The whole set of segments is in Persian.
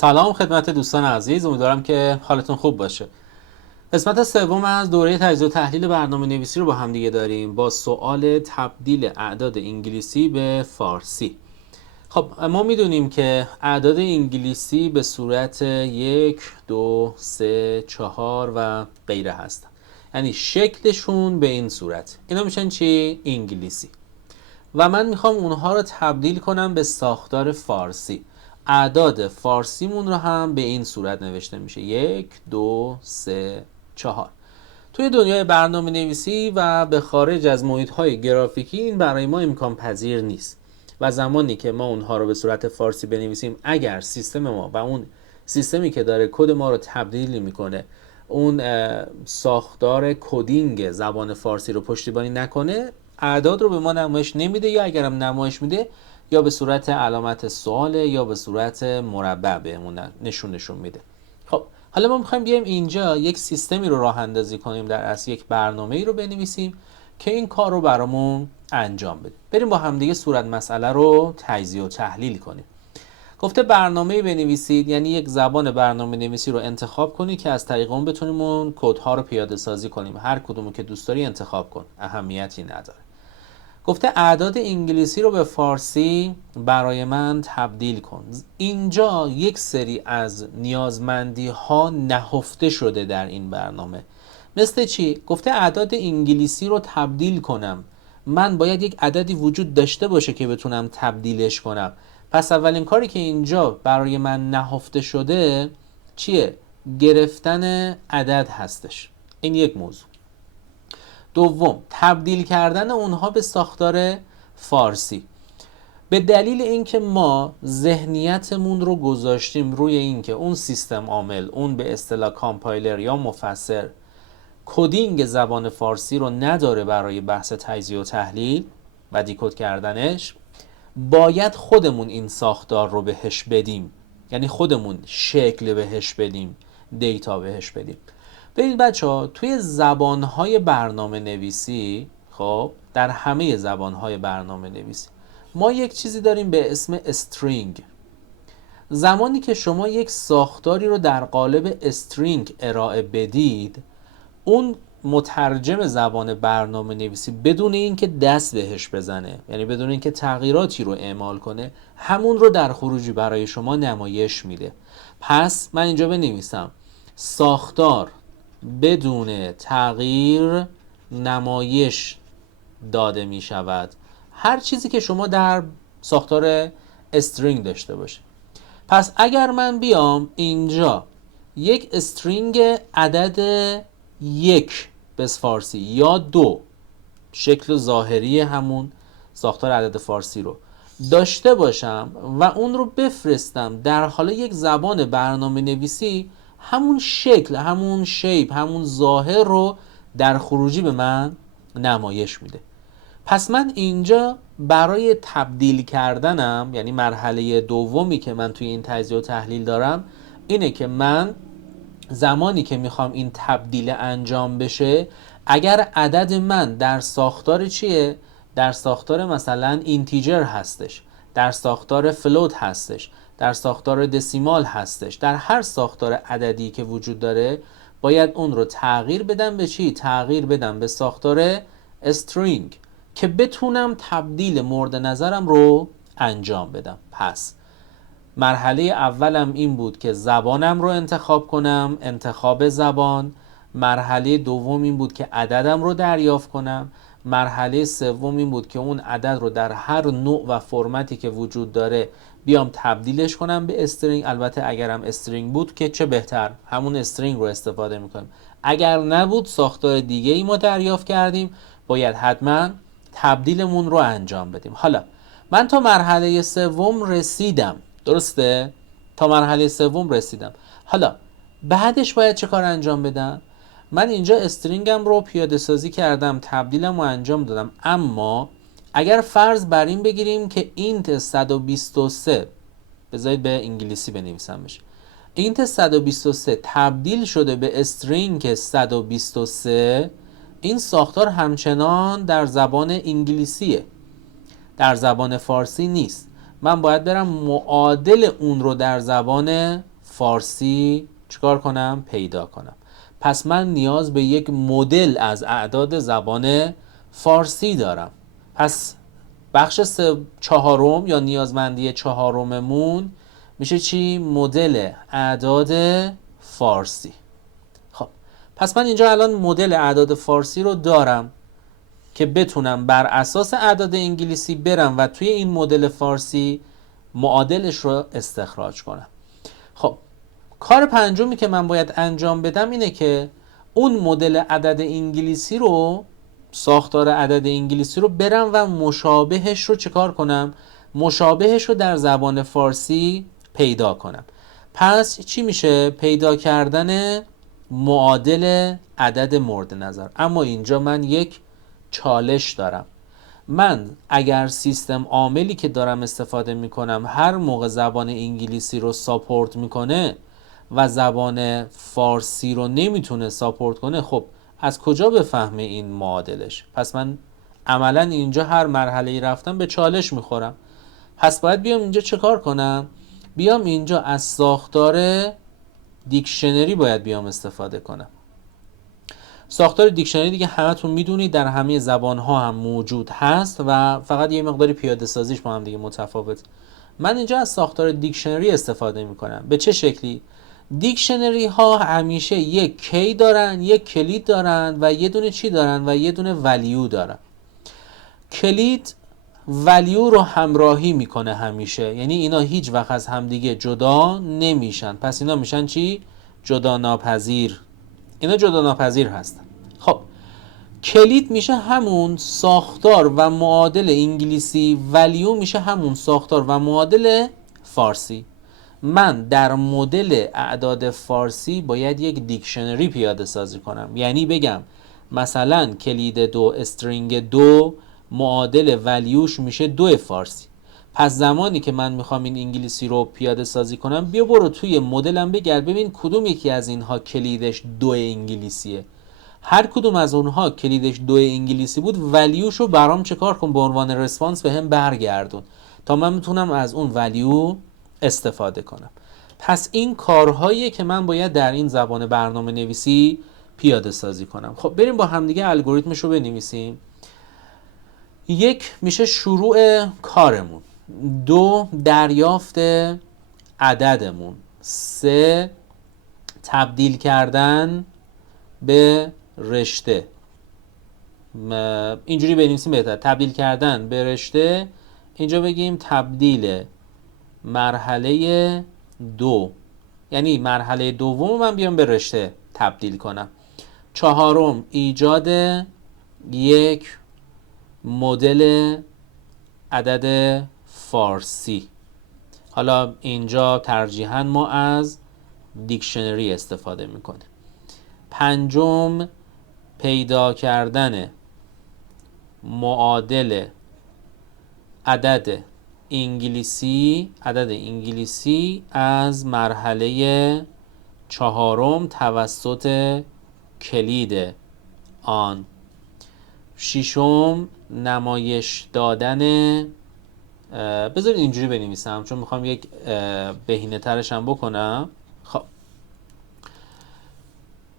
سلام خدمت دوستان عزیز، امیدوارم که حالتون خوب باشه. قسمت سوم از دوره تجزیه و تحلیل برنامه نویسی رو با هم دیگه داریم با سوال تبدیل اعداد انگلیسی به فارسی. خب ما میدونیم که اعداد انگلیسی به صورت 1 2 3 4 و غیره هستن، یعنی شکلشون به این صورت. اینا میشن چی؟ انگلیسی. و من میخوام اونها رو تبدیل کنم به ساختار فارسی. اعداد فارسیمون رو هم به این صورت نوشته میشه 1 2 3 4. توی دنیای برنامه نویسی و به خارج از محیط های گرافیکی این برای ما امکان پذیر نیست و زمانی که ما اونها رو به صورت فارسی بنویسیم، اگر سیستم ما و اون سیستمی که داره کد ما رو تبدیل میکنه اون ساختار کدینگ زبان فارسی رو پشتیبانی نکنه، اعداد رو به ما نمایش نمیده، یا اگرم نمایش میده یا به صورت علامت سوال یا به صورت مربع بهمون نشون میده. خب حالا ما میخوایم بیایم اینجا یک سیستمی رو راه اندازی کنیم، در اصل یک برنامه‌ای رو بنویسیم که این کار رو برامون انجام بده. بریم با همدیگه صورت مسئله رو تجزیه و تحلیل کنیم. گفته برنامه‌ای بنویسید، یعنی یک زبان برنامه نویسی رو انتخاب کنید که از طریق اون بتونیم اون کدها رو پیاده سازی کنیم. هر کدومو که دوست داری انتخاب کن، اهمیتی نداره. گفته اعداد انگلیسی رو به فارسی برای من تبدیل کن. اینجا یک سری از نیازمندی ها نهفته شده در این برنامه. مثل چی؟ گفته اعداد انگلیسی رو تبدیل کنم. من باید یک عددی وجود داشته باشه که بتونم تبدیلش کنم. پس اولین کاری که اینجا برای من نهفته شده چیه؟ گرفتن عدد هستش. این یک موضوع. دوم، تبدیل کردن اونها به ساختار فارسی. به دلیل اینکه ما ذهنیتمون رو گذاشتیم روی اینکه اون سیستم عامل، اون به اصطلاح کامپایلر یا مفسر، کدینگ زبان فارسی رو نداره برای بحث تجزیه و تحلیل و دیکد کردنش، باید خودمون این ساختار رو بهش بدیم، یعنی خودمون شکل بهش بدیم، دیتا بهش بدیم. ببینید بچه‌ها، توی زبان‌های برنامه نویسی، خب در همه زبان‌های برنامه نویسی ما یک چیزی داریم به اسم استرینگ. زمانی که شما یک ساختاری رو در قالب استرینگ ارائه بدید، اون مترجم زبان برنامه نویسی بدون اینکه دست بهش بزنه، یعنی بدون اینکه تغییراتی رو اعمال کنه، همون رو در خروجی برای شما نمایش میده. پس من اینجا بنویسم ساختار بدون تغییر نمایش داده می شود هر چیزی که شما در ساختار استرینگ داشته باشه. پس اگر من بیام اینجا یک استرینگ عدد 1 به فارسی یا 2، شکل ظاهری همون ساختار عدد فارسی رو داشته باشم و اون رو بفرستم در حال یک زبان برنامه نویسی، همون شکل، همون شیپ، همون ظاهر رو در خروجی به من نمایش میده. پس من اینجا برای تبدیل کردنم، یعنی مرحله دومی که من توی این تجزیه و تحلیل دارم، اینه که من زمانی که میخوام این تبدیل انجام بشه، اگر عدد من در ساختار چیه؟ در ساختار مثلا اینتیجر هستش، در ساختار فلوت هستش، در ساختار دسیمال هستش، در هر ساختار عددی که وجود داره، باید اون رو تغییر بدم به چی؟ تغییر بدم به ساختار استرینگ که بتونم تبدیل مورد نظرم رو انجام بدم. پس مرحله اولم این بود که زبانم رو انتخاب کنم، انتخاب زبان. مرحله دوم این بود که عددم رو دریافت کنم. مرحله سوم این بود که اون عدد رو در هر نوع و فرمتی که وجود داره بیام تبدیلش کنم به استرینگ. البته اگرم استرینگ بود که چه بهتر، همون استرینگ رو استفاده میکنیم. اگر نبود، ساختار دیگه ای ما دریافت کردیم، باید حتما تبدیلمون رو انجام بدیم. حالا من تا مرحله سوم رسیدم، درسته؟ تا مرحله سوم رسیدم. حالا بعدش باید چه کار انجام بدم؟ من اینجا استرینگم رو پیاده سازی کردم، تبدیلم رو انجام دادم، اما اگر فرض بر این بگیریم که اینت 123، بذارید به انگلیسی بنویسمش، اینت 123 تبدیل شده به استرینگ 123، این ساختار همچنان در زبان انگلیسیه، در زبان فارسی نیست. من باید برم معادل اون رو در زبان فارسی چیکار کنم؟ پیدا کنم. پس من نیاز به یک مدل از اعداد زبان فارسی دارم. پس بخش چهارم یا نیازمندی چهارممون میشه چی؟ مدل اعداد فارسی. خب پس من اینجا الان مدل اعداد فارسی رو دارم که بتونم بر اساس اعداد انگلیسی برم و توی این مدل فارسی معادلش رو استخراج کنم. خب کار پنجمی که من باید انجام بدم اینه که اون مدل عدد انگلیسی رو، ساختار عدد انگلیسی رو برم و مشابهش رو چیکار کنم؟ مشابهش رو در زبان فارسی پیدا کنم. پس چی میشه؟ پیدا کردن معادل عدد مورد نظر. اما اینجا من یک چالش دارم. من اگر سیستم عاملی که دارم استفاده میکنم هر موقع زبان انگلیسی رو ساپورت میکنه و زبان فارسی رو نمیتونه ساپورت کنه، خب از کجا بفهمه این معادلش؟ پس من عملا اینجا هر مرحله‌ای رفتم به چالش میخورم. پس باید بیام اینجا چه کار کنم؟ بیام اینجا از ساختار دیکشنری باید بیام استفاده کنم. ساختار دیکشنری دیگه همتون میدونید در همه زبان‌ها هم موجود هست و فقط یه مقداری پیاده سازیش با هم دیگه متفاوت. من اینجا از ساختار دیکشنری استفاده میکنم. به چه شکلی؟ دیکشنری ها همیشه یک کی دارن، یک کلید دارن و یه دونه چی دارن؟ و یه دونه ولیو دارن. کلید ولیو رو همراهی میکنه همیشه، یعنی اینا هیچ وقت از همدیگه جدا نمیشن. پس اینا میشن چی؟ جدا ناپذیر. اینا جدا ناپذیر هستن. خب کلید میشه همون ساختار و معادل انگلیسی، ولیو میشه همون ساختار و معادل فارسی. من در مدل اعداد فارسی باید یک دیکشنری پیاده سازی کنم، یعنی بگم مثلا کلید 2 استرینگ 2 معادل ولیوش میشه 2 فارسی. پس زمانی که من میخوام این انگلیسی رو پیاده سازی کنم، بیا برو توی مدلم بگرد ببین کدوم یکی از اینها کلیدش 2 انگلیسیه. هر کدوم از اونها کلیدش 2 انگلیسی بود، ولیوشو برام چکار کن به عنوان رسپانس به هم برگردون تا من میتونم از اون ولیو استفاده کنم. پس این کارهاییه که من باید در این زبان برنامه نویسی پیاده سازی کنم. خب بریم با همدیگه الگوریتمش رو بنویسیم. 1 میشه شروع کارمون، 2 دریافت عددمون، 3 تبدیل کردن به رشته. اینجوری بنویسیم بهتر، تبدیل کردن به رشته. اینجا بگیم تبدیل مرحله 2، یعنی مرحله دوم من بیام به رشته تبدیل کنم. 4 ایجاد یک مدل عدد فارسی. حالا اینجا ترجیحاً ما از دیکشنری استفاده میکنیم. 5 پیدا کردن معادل عدد انگلیسی از مرحله 4 توسط کلید آن. 6 نمایش دادن، بذارید اینجوری بنویسم چون میخوام یک بهینه ترش هم بکنم. خب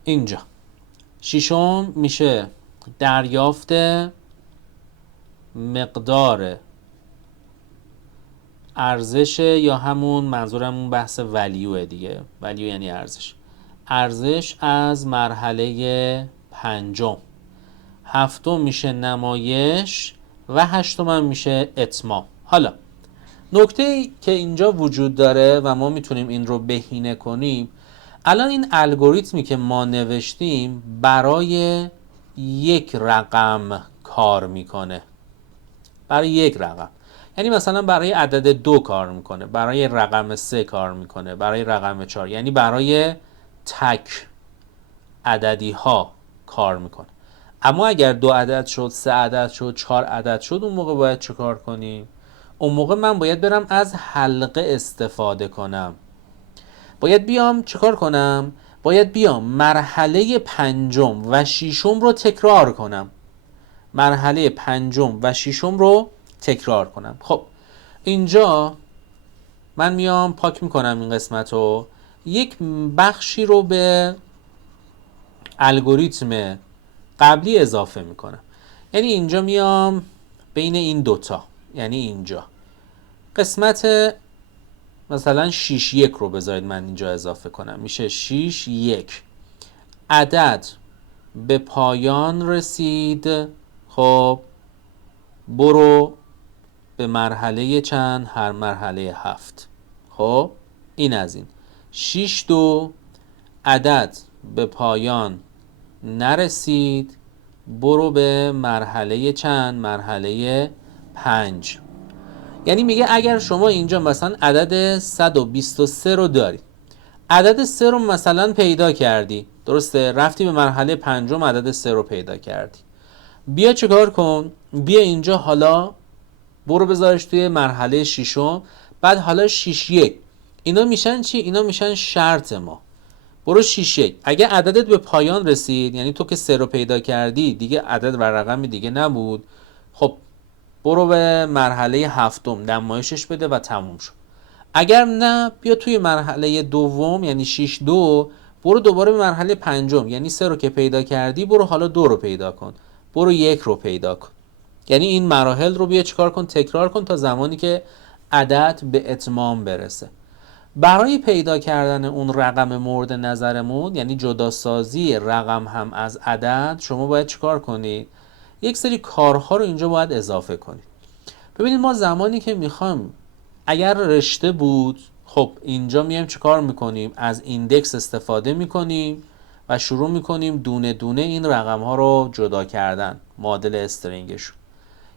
اینجا 6 میشه دریافت مقدار ارزش، یا همون منظورمون بحث ولیوه دیگه، ولیو یعنی ارزش از مرحله 5. 7 میشه نمایش و 8 هم میشه اتمام. حالا نکته که اینجا وجود داره و ما میتونیم این رو بهینه کنیم، الان این الگوریتمی که ما نوشتیم برای یک رقم کار میکنه، برای یک رقم، یعنی مثلا برای عدد 2 کار میکنه، برای رقم 3 کار میکنه، برای رقم 4، یعنی برای تک عددی ها کار میکنه. اما اگر 2 عدد شد، 3 عدد شد، 4 عدد شد، اون موقع باید چه کار کنیم؟ اون موقع من باید برم از حلقه استفاده کنم. باید بیام چیکار کنم؟ باید بیام مرحله 5 و 6 رو تکرار کنم. مرحله 5 و 6 رو تکرار کنم. خب اینجا من میام پاک میکنم این قسمت رو یک بخشی رو به الگوریتم قبلی اضافه میکنم. یعنی اینجا میام بین این دوتا، یعنی اینجا قسمت مثلا 6 1 رو بذارید من اینجا اضافه کنم، میشه 6 1. عدد به پایان رسید، خب برو به مرحله چند؟ هر مرحله 7. خب این از این. 6 2. عدد به پایان نرسید، برو به مرحله چند؟ مرحله 5. یعنی میگه اگر شما اینجا مثلا عدد 123 رو داری، عدد 3 رو مثلا پیدا کردی، درسته؟ رفتی به مرحله 5 عدد 3 رو پیدا کردی، بیا چیکار کن؟ بیا اینجا حالا برو بذارش توی مرحله 6. بعد حالا 6 1 اینا میشن چی؟ اینا میشن شرط ما. برو 6 1. اگه عددت به پایان رسید، یعنی تو که 3 رو پیدا کردی دیگه عدد و رقمی دیگه نبود، خب برو به مرحله 7 نمایشش بده و تموم شد. اگر نه، بیا توی مرحله دوم یعنی 6 2 برو دوباره به مرحله 5، یعنی 3 رو که پیدا کردی برو حالا 2 رو پیدا کن، برو 1 رو پیدا کن. یعنی این مراحل رو بیا چیکار کن؟ تکرار کن تا زمانی که عدد به اتمام برسه. برای پیدا کردن اون رقم مورد نظرمون، یعنی جداسازی رقم هم از عدد، شما باید چیکار کنید؟ یک سری کارها رو اینجا باید اضافه کنید. ببینید ما زمانی که میخوایم، اگر رشته بود، خب اینجا میایم چیکار میکنیم؟ از ایندکس استفاده میکنیم و شروع میکنیم دونه دونه این رقم ها رو جدا کردن، معادل استرینگشون.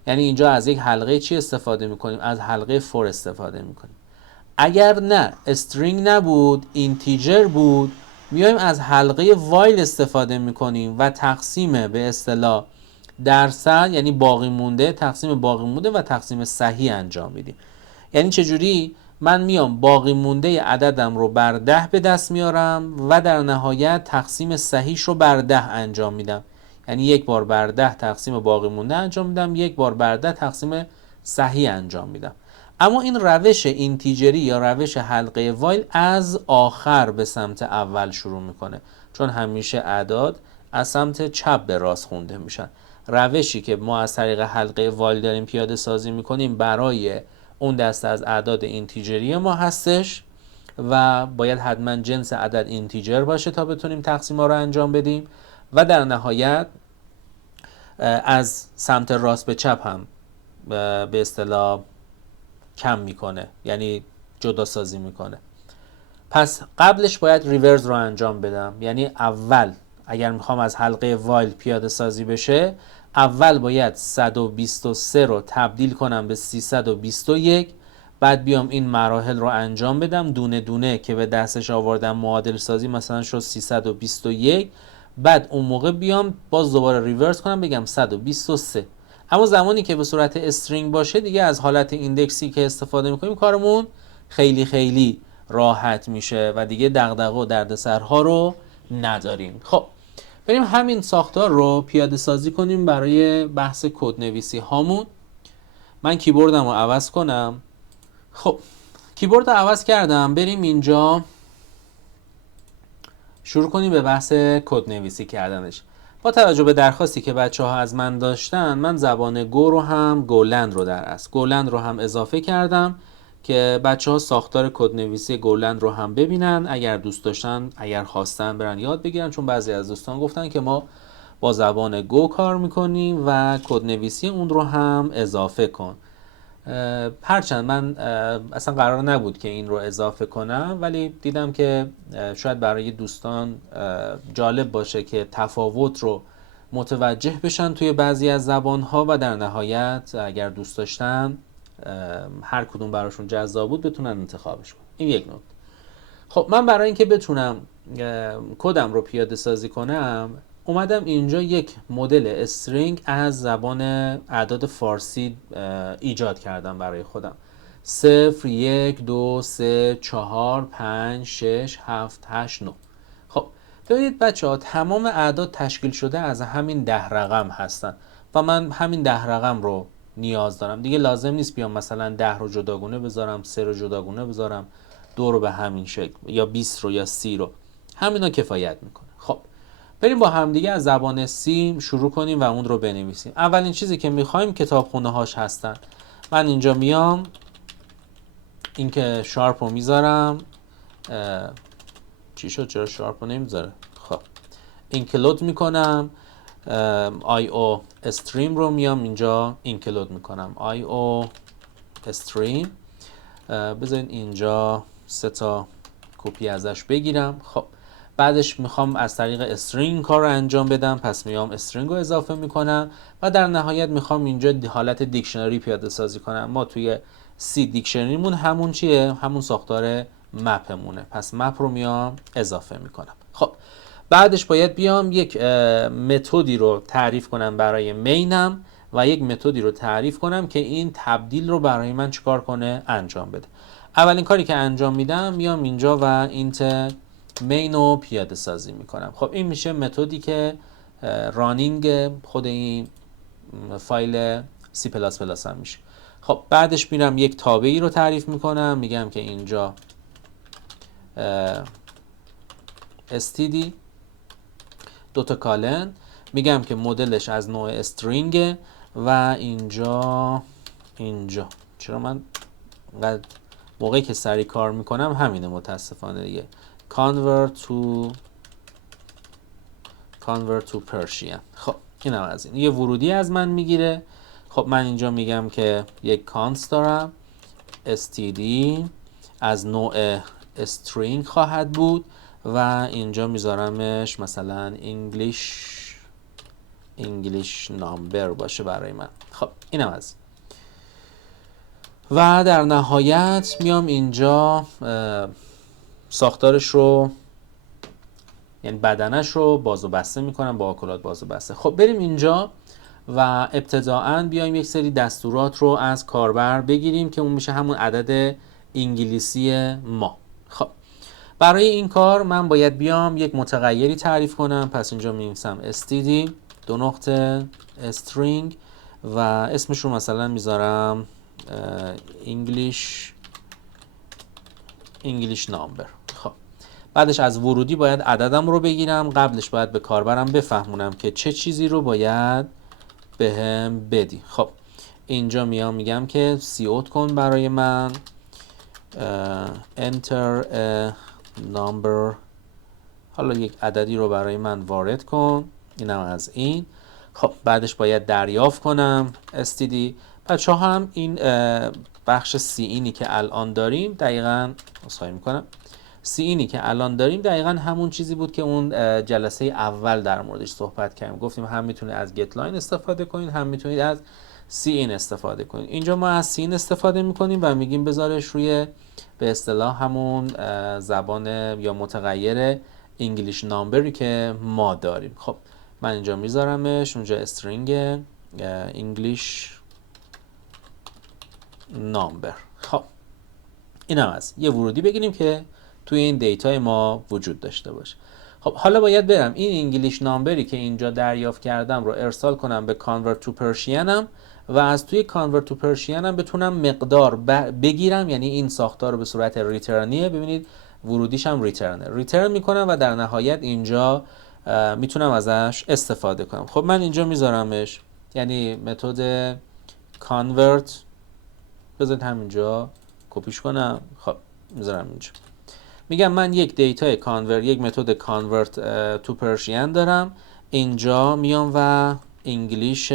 یعنی اینجا از یک حلقه چی استفاده میکنیم؟ از حلقه فور استفاده میکنیم. اگر نه استرینگ نبود، اینتیجر بود، میایم از حلقه وایل استفاده میکنیم و تقسیم به اصطلاح درصد، یعنی باقی مونده، تقسیم باقی مونده و تقسیم صحیح انجام میدیم. یعنی چجوری؟ من میام باقی مونده عددم رو بر 10 به دست میارم و در نهایت تقسیم صحیحش رو بر 10 انجام میدم. یعنی یک بار بر 10 تقسیم باقی مونده انجام میدم، یک بار بر 10 تقسیم صحیح انجام میدم. اما این روش اینتیجری یا روش حلقه وایل از آخر به سمت اول شروع میکنه، چون همیشه اعداد از سمت چپ به راست خونده میشن. روشی که ما از طریق حلقه وایل داریم پیاده سازی میکنیم برای اون دسته از اعداد اینتیجری ما هستش و باید حتما جنس عدد اینتیجر باشه تا بتونیم تقسیم ها رو انجام بدیم و در نهایت از سمت راست به چپ هم به اصطلاح کم میکنه، یعنی جدا سازی میکنه. پس قبلش باید ریورز رو انجام بدم، یعنی اول اگر میخوام از حلقه وایل پیاده سازی بشه، اول باید 123 رو تبدیل کنم به 321، بعد بیام این مراحل رو انجام بدم دونه دونه که به دستش آوردم معادل سازی، مثلا شد 321. بعد اون موقع بیام باز دوباره ریورس کنم بگم 123. اما زمانی که به صورت استرینگ باشه دیگه از حالت ایندکسی که استفاده میکنیم کارمون خیلی خیلی راحت میشه و دیگه دغدغه و دردسرها رو نداریم. خب بریم همین ساختار رو پیاده سازی کنیم برای بحث کدنویسی هامون. من کیبوردم رو عوض کنم. خب کیبورد رو عوض کردم، بریم اینجا شروع کنیم به بحث کدنویسی کردنش. با توجه به درخواستی که بچه‌ها از من داشتن، من زبان گو رو هم گولند رو در اصل گولند رو هم اضافه کردم که بچه‌ها ساختار کدنویسی گولند رو هم ببینن، اگر دوست داشتن، اگر خواستن برن یاد بگیرن، چون بعضی از دوستان گفتن که ما با زبان گو کار میکنیم و کدنویسی اون رو هم اضافه کن. هرچند من اصلا قرار نبود که این رو اضافه کنم، ولی دیدم که شاید برای دوستان جالب باشه که تفاوت رو متوجه بشن توی بعضی از زبانها و در نهایت اگر دوست داشتن هر کدوم براشون جذاب بود بتونن انتخابش کنن. این یک نکته. خب من برای اینکه بتونم کدم رو پیاده سازی کنم اومدم اینجا یک مدل استرینگ از زبان اعداد فارسی ایجاد کردم برای خودم. 0 1 2 3 4 5 6 7 8 9. خب ببینید بچه ها تمام اعداد تشکیل شده از همین 10 رقم هستن و من همین 10 رقم رو نیاز دارم. دیگه لازم نیست بیام مثلا 10 رو جداگونه بذارم، 3 رو جداگونه بذارم 2 رو به همین شکل یا 20 رو یا 30 رو، همینا کفایت میکنه. خب بریم با همدیگه از زبان سی شروع کنیم و اون رو بنویسیم. اولین چیزی که میخوایم کتابخونه هاش هستن. من اینجا میام این که شارپ رو میذارم، چی شد چرا شارپ رو نمیذاره؟ خب اینکلود میکنم، آی او استریم رو میام اینجا اینکلود میکنم، آی او استریم. بذارین اینجا 3 تا کپی ازش بگیرم. خب بعدش میخوام از طریق استرینگ کار رو انجام بدم، پس میام استرینگ رو اضافه میکنم و در نهایت میخوام اینجا حالت دیکشنری پیاده سازی کنم. ما توی سی دیکشنریمون همون چیه؟ همون ساختار مپمونه، پس مپ رو میام اضافه میکنم. خب بعدش باید بیام یک متدی رو تعریف کنم برای مینم و یک متدی رو تعریف کنم که این تبدیل رو برای من چیکار کنه؟ انجام بده. اولین کاری که انجام میدم میام اینجا و اینت مین رو پیاده سازی میکنم. خب این میشه متدی که رانینگ خود این فایل سی پلاس پلاس هم میشه. خب بعدش میرم یک تابعی رو تعریف میکنم، میگم که اینجا std 2 تا کالن، میگم که مدلش از نوع استرینگ و اینجا چرا من موقعی که سری کار میکنم همینه متاسفانه دیگه، convert to Persian. خب این هم از این یه ورودی از من میگیره. خب من اینجا میگم که یک کانست دارم std از نوع string خواهد بود و اینجا میذارمش مثلا English number باشه برای من. خب اینم از و در نهایت میام اینجا ساختارش رو یعنی بدنش رو باز و بسته میکنم با آکولات باز و بسته. خب بریم اینجا و ابتداعاً بیایم یک سری دستورات رو از کاربر بگیریم که اون میشه همون عدد انگلیسی ما. خب برای این کار من باید بیام یک متغیری تعریف کنم، پس اینجا می‌نویسم std 2 نقطه string و اسمش رو مثلا میذارم English number. خب بعدش از ورودی باید عددم رو بگیرم، قبلش باید به کاربرم بفهمونم که چه چیزی رو باید بهم بدی. خب اینجا میگم که سی اوت کن برای من enter a number، حالا یک عددی رو برای من وارد کن، اینم از این. خب بعدش باید دریافت کنم std. بچه ها هم این بخش سی اینی که الان داریم دقیقاً دقیقاً همون چیزی بود که اون جلسه اول در موردش صحبت کردیم. گفتیم هم میتونید از گت لاین استفاده کنید، هم میتونید از سی این استفاده کنید. اینجا ما از سی این استفاده میکنیم و میگیم بذارش روی به اصطلاح همون زبان یا متغیر انگلیش نامبری که ما داریم. خب من اینجا میذارمش اونجا استرینگ انگلیش نامبر. خب اینم از یه ورودی بگیریم که توی این دیتای ما وجود داشته باشه. خب حالا باید برم این انگلیش نامبری که اینجا دریافت کردم رو ارسال کنم به convert to Persianم و از توی convert to Persianم بتونم مقدار بگیرم، یعنی این ساختار رو به صورت ریترنیه. ببینید ورودیش هم ریترن میکنم و در نهایت اینجا میتونم ازش استفاده کنم. خب من اینجا میذارمش یعنی متد convert، بذارید همینجا کپیش کنم. خب میذارم اینجا، میگم من یک دیتای کانورت، یک متد کانورت تو پرشین دارم. اینجا میام و انگلیش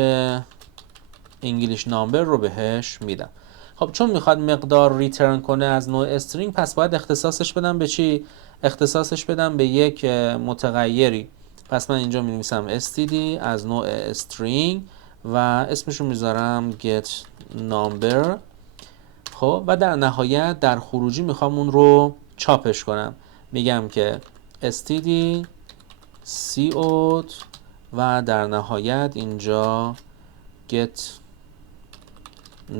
نامبر رو بهش میدم. خب چون میخواد مقدار ریترن کنه از نوع استرینگ، پس باید اختصاصش بدم به چی؟ اختصاصش بدم به یک متغیری. پس من اینجا می‌نویسم std از نوع استرینگ و اسمشو میذارم get number. خب و در نهایت در خروجی میخوام اون رو چاپش کنم، میگم که std cout و در نهایت اینجا get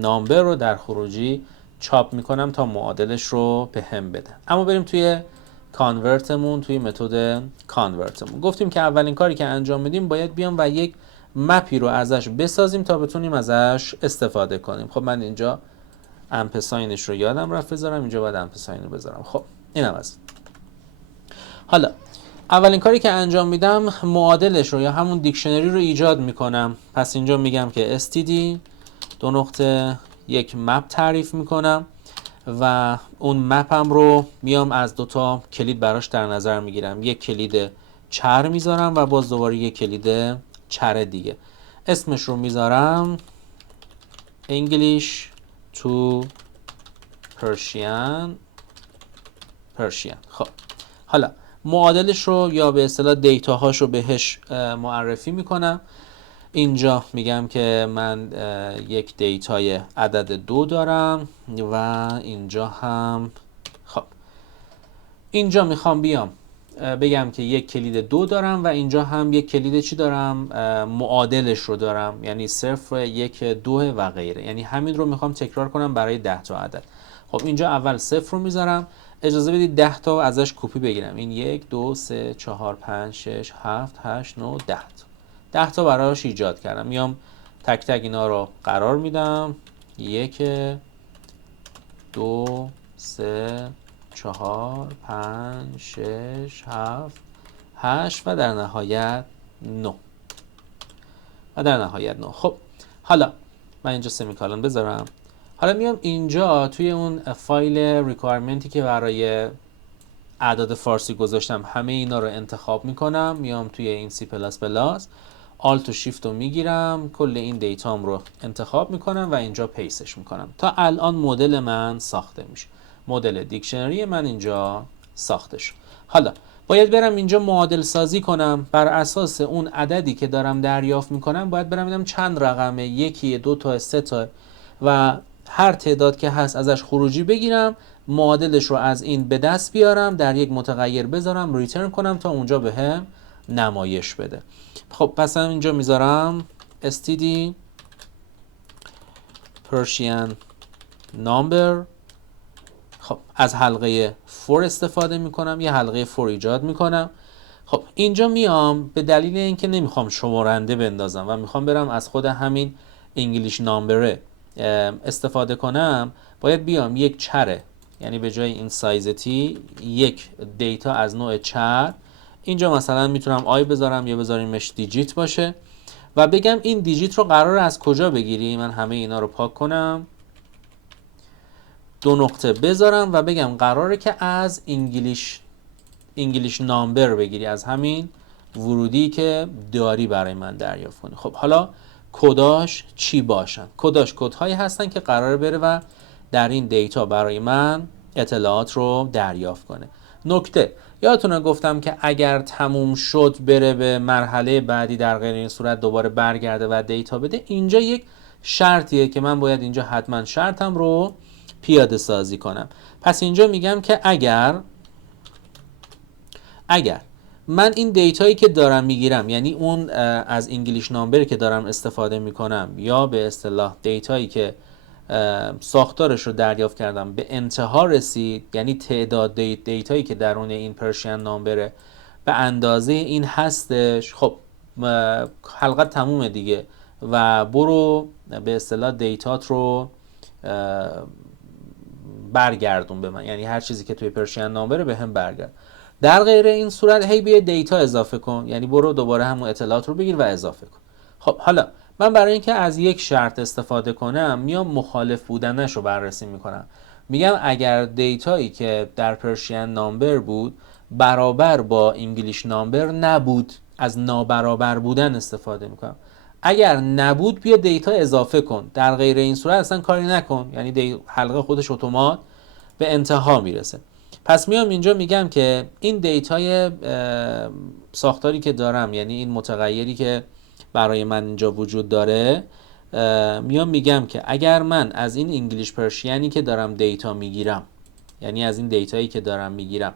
number رو در خروجی چاپ میکنم تا معادلش رو به هم بده. اما بریم توی کانورتمون، توی متد کانورتمون گفتیم که اولین کاری که انجام میدیم باید بیام و یک مپی رو ازش بسازیم تا بتونیم ازش استفاده کنیم. خب من اینجا امپساینش رو یادم رفت بذارم، اینجا باید امپساین رو بذارم. خب اینم از. حالا اولین کاری که انجام میدم معادلش رو یا همون دیکشنری رو ایجاد میکنم. پس اینجا میگم که std دو نقطه یک مپ تعریف میکنم و اون مپم رو میام از دوتا کلید براش در نظر میگیرم. یک کلید چر میذارم و باز دوباره یک کلید چر دیگه. اسمش رو میذارم English to Persian. خب حالا معادلش رو یا به اصطلاح دیتاهاش رو بهش معرفی میکنم. اینجا میگم که من یک دیتای عدد 2 دارم و اینجا هم خب اینجا میخوام بیام بگم که یک کلید 2 دارم و اینجا هم یک کلید چی دارم؟ معادلش رو دارم، یعنی 0 1 2 و غیره. یعنی همین رو میخوام تکرار کنم برای 10 تا عدد. خب اینجا اول 0 رو میذارم، اجازه بدید 10 تا ازش کپی بگیرم. این 1 2 3 4 5 6 7 8 9 10 تا 10 تا براش ایجاد کردم. میام تک تک اینا رو قرار میدم. 1 2 3 4 5 6 7 8 و در نهایت 9 خب حالا من اینجا سمیکالون بذارم. حالا میام اینجا توی اون فایل ریکوایرمنتی که برای اعداد فارسی گذاشتم همه اینا رو انتخاب میکنم. میام توی این C++، آلت و شیفت رو میگیرم، کل این دیتام رو انتخاب میکنم و اینجا پیستش میکنم. تا الان مدل من ساخته میشه. مدل دیکشنری من اینجا ساخته شد. حالا باید برم اینجا معادل سازی کنم. بر اساس اون عددی که دارم دریافت میکنم باید برم ببینم چند رقمه، یکی، دو تا، سه تا و هر تعداد که هست ازش خروجی بگیرم، معادلش رو از این به دست بیارم، در یک متغیر بذارم، ریترن کنم تا اونجا بهم نمایش بده. خب پس من اینجا میذارم std Persian number. خب از حلقه for استفاده میکنم، یه حلقه for ایجاد میکنم. خب اینجا میام به دلیل اینکه نمیخوام شمارنده بندازم و میخوام برم از خود همین انگلیش نامبر استفاده کنم، باید بیام یک چره، یعنی به جای این سایز تی یک دیتا از نوع چر، اینجا مثلا میتونم آی بذارم یا بذاریمش دیجیت باشه و بگم این دیجیت رو قراره از کجا بگیری. من همه اینا رو پاک کنم، دو نقطه بذارم و بگم قراره که از انگلیش نامبر بگیری، از همین ورودی که داری برای من دریافت کنی. خب حالا کداش چی باشن؟ کداش کدهایی هستن که قراره بره و در این دیتا برای من اطلاعات رو دریافت کنه. نکته یادتونه گفتم که اگر تموم شد بره به مرحله بعدی، در غیر این صورت دوباره برگرده و دیتا بده. اینجا یک شرطیه که من باید اینجا حتما شرطم رو پیاده سازی کنم. پس اینجا میگم که اگر من این دیتایی که دارم میگیرم، یعنی اون از انگلیش نامبر که دارم استفاده میکنم یا به اصطلاح دیتایی که ساختارش رو دریافت کردم به انتها رسید، یعنی تعداد دیتایی که درون این پرشین نامبره به اندازه این هستش، خب حلقت تمومه دیگه و برو به اصطلاح دیتات رو برگردون به من، یعنی هر چیزی که توی پرشین نامبره به هم برگرد. در غیر این صورت هی بیا دیتا اضافه کن، یعنی برو دوباره همون اطلاعات رو بگیر و اضافه کن. خب حالا من برای اینکه از یک شرط استفاده کنم میام مخالف بودنش رو بررسی میکنم. میگم اگر دیتایی که در پرشین نامبر بود برابر با انگلیش نامبر نبود، از نابرابر بودن استفاده میکنم. اگر نبود بیا دیتا اضافه کن، در غیر این صورت اصلا کاری نکن، یعنی حلقه خودش اتومات به انتها میرسه. پس میام اینجا میگم که این دیتای ساختاری که دارم، یعنی این متغیری که برای من اینجا وجود داره، میام میگم که اگر من از این انگلیش پرشینی که دارم دیتا میگیرم، یعنی از این دیتایی که دارم میگیرم،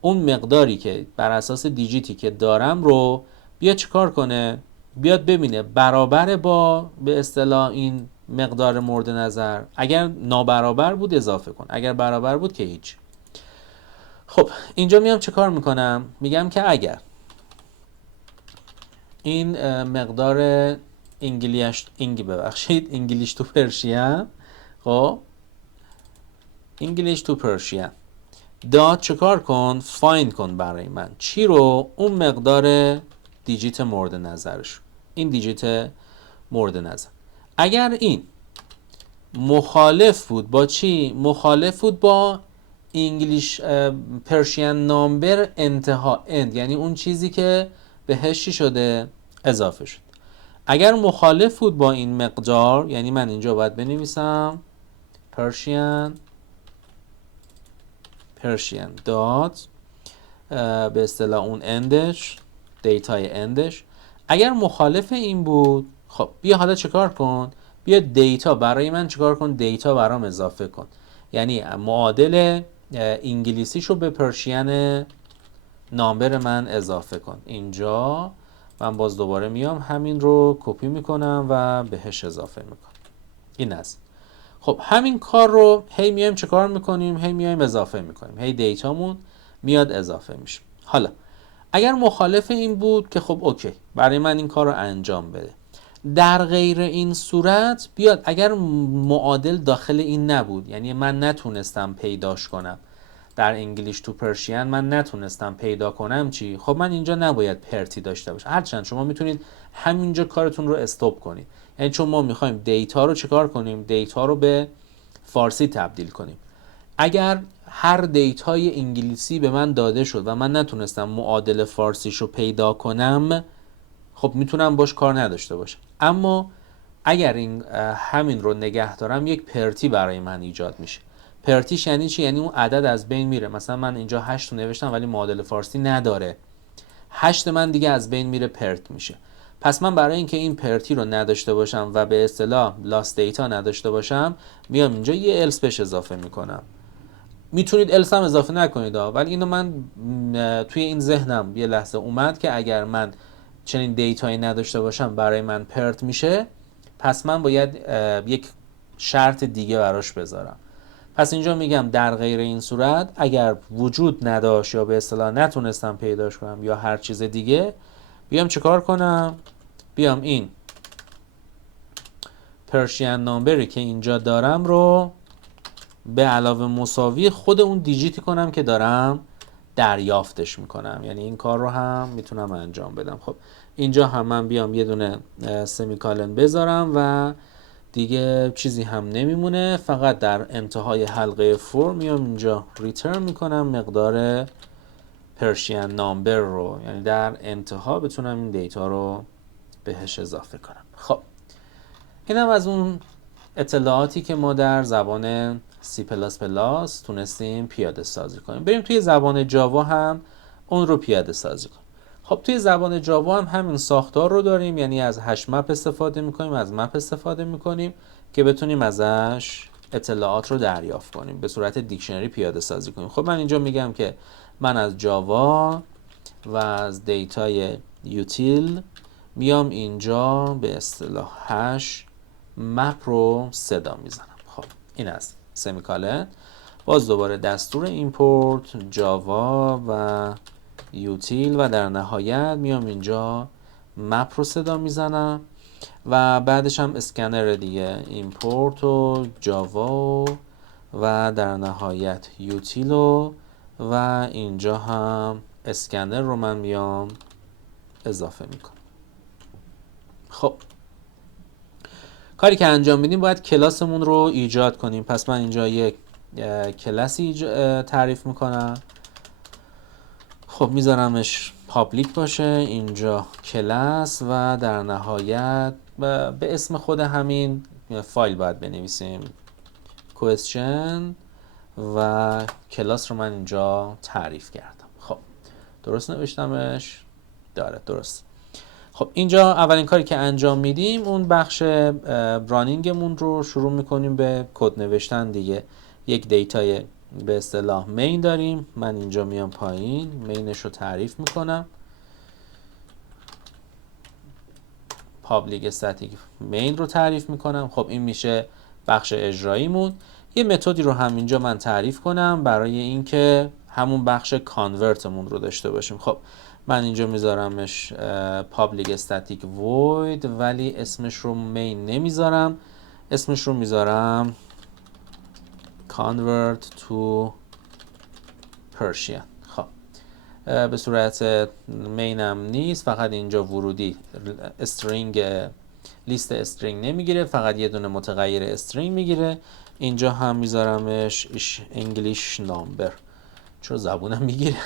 اون مقداری که بر اساس دیجیتی که دارم رو بیا چیکار کنه، بیاد ببینه برابر با به اصطلاح این مقدار مورد نظر. اگر نابرابر بود اضافه کن، اگر برابر بود که هیچ. خب اینجا میام چه کار میکنم؟ میگم که اگر این مقدار انگلیش تو پرشین، خب English to Persian داد چکار کن؟ فایند کن برای من چی رو؟ اون مقدار دیجیت مورد نظرش، این دیجیت مورد نظر. اگر این مخالف بود با چی؟ مخالف بود با انگلیش پرشین نامبر انتها اند، یعنی اون چیزی که بهش چی شده؟ اضافه شد. اگر مخالف بود با این مقدار، یعنی من اینجا باید بنویسم پرشین دات به اصطلاح اون اندش، دیتای اندش. اگر مخالف این بود، خب بیا حالا چکار کن؟ بیا دیتا برای من چکار کن؟ دیتا برام اضافه کن، یعنی معادل انگلیسیشو به پرشین نامبر من اضافه کن. اینجا من باز دوباره میام همین رو کپی میکنم و بهش اضافه میکنم. این است. خب همین کار رو هی میایم چکار میکنیم؟ هی میایم اضافه میکنیم، هی دیتامون میاد اضافه میشه. حالا اگر مخالف این بود که خب اوکی برای من این کار رو انجام بده. در غیر این صورت بیاد اگر معادل داخل این نبود، یعنی من نتونستم پیداش کنم در انگلیش تو پرشین، من نتونستم پیدا کنم چی؟ خب من اینجا نباید پرتی داشته باشم، هرچند شما میتونید همینجا کارتون رو استاپ کنید. یعنی چون ما میخوایم دیتا رو چیکار کنیم؟ دیتا رو به فارسی تبدیل کنیم. اگر هر دیتای انگلیسی به من داده شد و من نتونستم معادل فارسیشو پیدا کنم، خب میتونم باش کار نداشته باشم. اما اگر این همین رو نگه دارم، یک پرتی برای من ایجاد میشه. پرتیش یعنی چی؟ یعنی اون عدد از بین میره. مثلا من اینجا 8 رو نوشتم ولی معادل فارسی نداره، 8 من دیگه از بین میره، پرت میشه. پس من برای اینکه این پرتی رو نداشته باشم و به اصطلاح لاست دیتا نداشته باشم، میام اینجا یه الس بهش اضافه میکنم. میتونید الس هم اضافه نکنید ولی اینو من توی این ذهنم یه لحظه اومد که اگر من چنین دیتایی نداشته باشم برای من پرت میشه، پس من باید یک شرط دیگه براش بذارم. پس اینجا میگم در غیر این صورت اگر وجود نداشت یا به اصطلاح نتونستم پیداش کنم یا هر چیز دیگه، بیام چیکار کنم؟ بیام این پرشین نامبری که اینجا دارم رو به علاوه مساوی خود اون دیجیتی کنم که دارم دریافتش میکنم. یعنی این کار رو هم میتونم انجام بدم. خب اینجا هم من بیام یه دونه سمیکالن بذارم و دیگه چیزی هم نمیمونه، فقط در انتهای حلقه فور میام اینجا ریترن میکنم مقدار پرشین نامبر رو، یعنی در انتها بتونم این دیتا رو بهش اضافه کنم. خب اینم از اون اطلاعاتی که ما در زبان C++ تونستیم پیاده سازی کنیم. بریم توی زبان جاوا هم اون رو پیاده سازی کنیم. خب توی زبان جاوا هم همین ساختار رو داریم، یعنی از هش مپ استفاده میکنیم، از مپ استفاده میکنیم که بتونیم ازش اطلاعات رو دریافت کنیم، به صورت دیکشنری پیاده سازی کنیم. خب من اینجا میگم که من از جاوا و از دیتای یوتیل میام اینجا به اصطلاح هش مپ رو صدا میزنم. خب این است سمیکالن، باز دوباره دستور ایمپورت جاوا و یوتیل و در نهایت میام اینجا مپ رو صدا میزنم و بعدش هم اسکنر دیگه، ایمپورت و جاوا و در نهایت یوتیل و اینجا هم اسکنر رو من میام اضافه میکنم. خب کاری که انجام میدیم باید کلاسمون رو ایجاد کنیم. پس من اینجا یک کلاسی تعریف میکنم. خب میذارمش پابلیک باشه اینجا کلاس و در نهایت به اسم خود همین فایل باید بنویسیم question و کلاس رو من اینجا تعریف کردم. خب درست نوشتمش؟ داره درست. خب اینجا اولین کاری که انجام میدیم اون بخش رانینگمون رو شروع میکنیم به کد نوشتن دیگه. یک دیتای به اصطلاح مین داریم، من اینجا میام پایین مینش رو تعریف میکنم، پابلیک استاتیک مین رو تعریف میکنم. خب این میشه بخش اجراییمون. یه متدی رو هم اینجا من تعریف کنم برای اینکه همون بخش کانورتمون رو داشته باشیم. خب من اینجا میذارمش پابلیک استاتیک void ولی اسمش رو مین نمیذارم، اسمش رو میذارم convert to Persian. خب به صورت مینم نیست، فقط اینجا ورودی استرینگ، لیست استرینگ نمیگیره، فقط یه دونه متغیر استرینگ میگیره. اینجا هم میذارمش انگلیش نامبر، چون زبونم میگیره.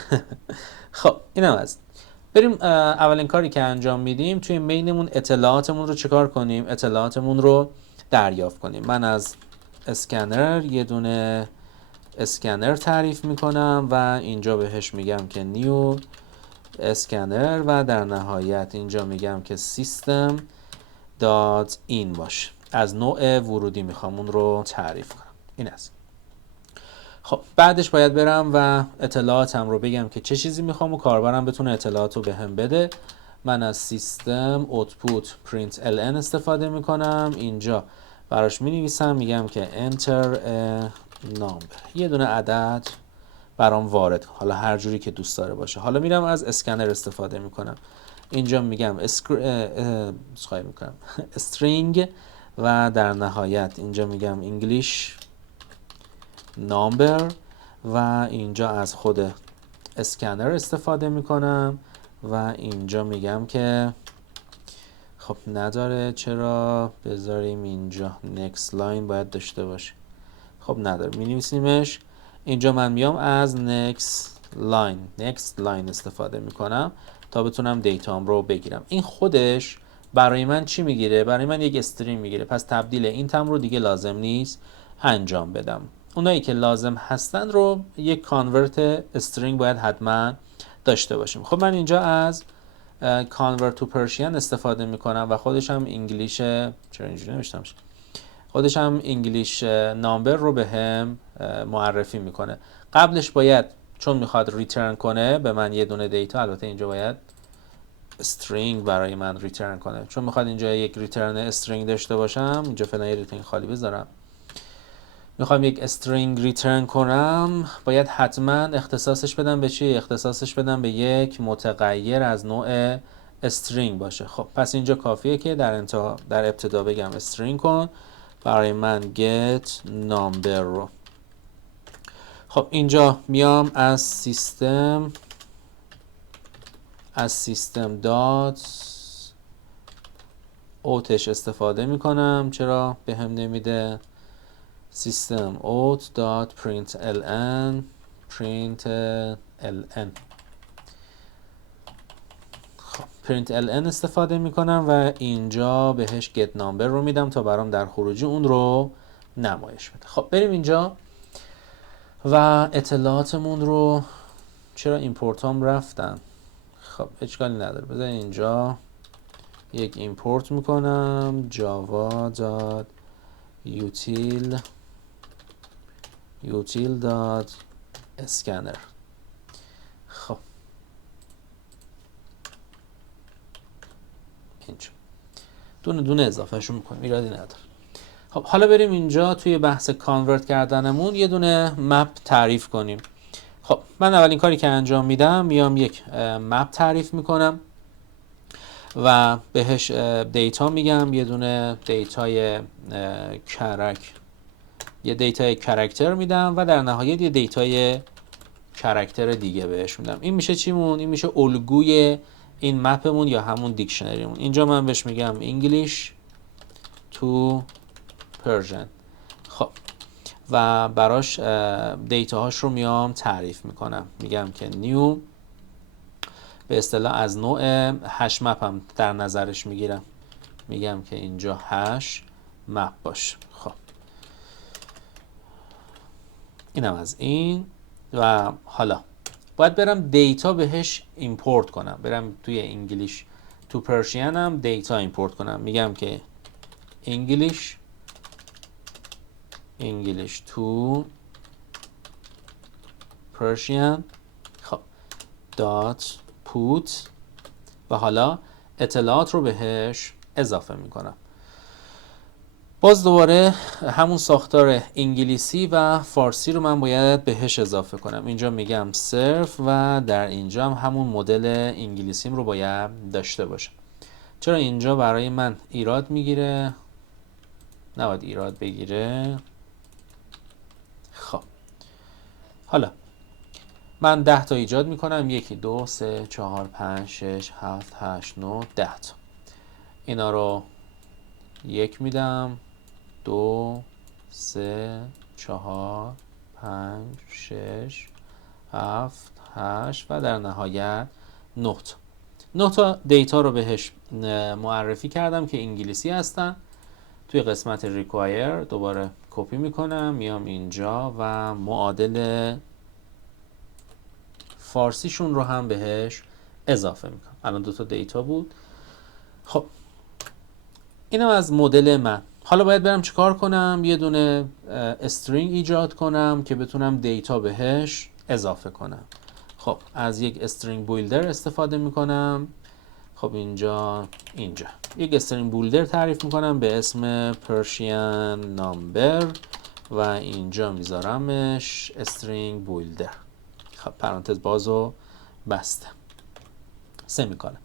خب اینم از بریم اولین کاری که انجام میدیم توی مینمون اطلاعاتمون رو چیکار کنیم؟ اطلاعاتمون رو دریافت کنیم. من از اسکنر یه دونه اسکنر تعریف میکنم و اینجا بهش میگم که نیو اسکنر و در نهایت اینجا میگم که سیستم دات این باشه. از نوع ورودی میخوام اون رو تعریف کنم. این است. خب بعدش باید برم و اطلاعاتم رو بگم که چه چیزی میخوام و کاربرم بتونه اطلاعات رو بهم بده. من از سیستم اوتپوت پرینت ال ان استفاده میکنم. اینجا براش مینویسم، میگم که enter a number، یه دونه عدد برام وارد، حالا هر جوری که دوست داره باشه. حالا میرم از اسکنر استفاده میکنم. اینجا میگم string و در نهایت اینجا میگم انگلیش نامبر و اینجا از خود اسکنر استفاده میکنم و اینجا میگم که خب نداره، چرا؟ بذاریم اینجا next line باید داشته باشه. خب نداره، مینویسیمش. اینجا من میام از next line استفاده میکنم تا بتونم دیتام رو بگیرم. این خودش برای من چی میگیره؟ برای من یک استرینگ میگیره، پس تبدیل این تم رو دیگه لازم نیست انجام بدم. اونایی که لازم هستن رو یک کانورت استرینگ باید حتما داشته باشیم. خب من اینجا از convert to Persian استفاده میکنم و خودش هم انگلیش، چرا اینجوری نوشتم؟ خودش هم انگلیش نامبر رو به هم معرفی میکنه. قبلش باید چون میخواد ریترن کنه به من یه دونه دیتا، البته اینجا باید استرینگ برای من ریترن کنه، چون میخواد اینجا یک ریترن استرینگ داشته باشم. اینجا فعلا یه ریترن خالی بذارم. میخوام یک استرینگ ریترن کنم، باید حتما اختصاصش بدم به چی؟ اختصاصش بدم به یک متغیر از نوع استرینگ باشه. خب پس اینجا کافیه که در ابتدا بگم استرینگ کن برای من get number رو. خب اینجا میام از سیستم دات اوتش استفاده میکنم. چرا به هم نمیده؟ سیستم اوت دات پرینت ln خب پرینت ln استفاده میکنم و اینجا بهش get number رو میدم تا برام در خروجی اون رو نمایش بده. خب بریم اینجا و اطلاعاتمون رو، چرا ایمپورت هم رفتن؟ خب اشکالی نداره، بذار اینجا یک ایمپورت میکنم java.util.scanner. خب اینجا دونه اضافهشون میکنیم، ایرادی نداره. خب حالا بریم اینجا توی بحث کانورت کردنمون یه دونه مپ تعریف کنیم. خب من اولین کاری که انجام میدم میام یک مپ تعریف میکنم و بهش دیتا میگم، یه دونه دیتای کرکتر میدم و در نهایت یه دیتای کرکتر دیگه بهش میدم. این میشه چیمون؟ این میشه الگوی این مپمون یا همون دیکشنریمون. اینجا من بهش میگم English to Persian. خب و براش دیتاهاش رو میام تعریف میکنم، میگم که نیو، به اصطلاح از نوع هش مپ هم در نظرش میگیرم، میگم که اینجا هش مپ باشه. خب اینم از این. و حالا باید برم دیتا بهش ایمپورت کنم، برم توی انگلیش تو پرشین هم دیتا ایمپورت کنم. میگم که انگلیش تو پرشین خب دات پوت و حالا اطلاعات رو بهش اضافه میکنم. باز دوباره همون ساختار انگلیسی و فارسی رو من باید بهش اضافه کنم. اینجا میگم صرف و در اینجا هم همون مدل انگلیسیم رو باید داشته باشم. چرا اینجا برای من ایراد میگیره؟ نباید ایراد بگیره. حالا من 10 تا ایجاد میکنم. 1 2 3 4 5 6 7 8 9 10 تا. اینا رو 1 میدم، 2 3 4 5 6 7 8 و در نهایت 9 تا. 9 تا دیتا رو بهش معرفی کردم که انگلیسی هستن. توی قسمت require دوباره کپی میکنم، میام اینجا و معادل فارسیشون رو هم بهش اضافه میکنم. الان 2 تا دیتا بود. خب اینم از مدل من. حالا باید برم چیکار کنم؟ یه دونه استرینگ ایجاد کنم که بتونم دیتا بهش اضافه کنم. خب از یک استرینگ بیلدر استفاده میکنم. خب اینجا یک استرینگ بیلدر تعریف میکنم به اسم Persian number و اینجا میذارمش استرینگ بیلدر. خب پرانتز بازو بسته، سمیکالن.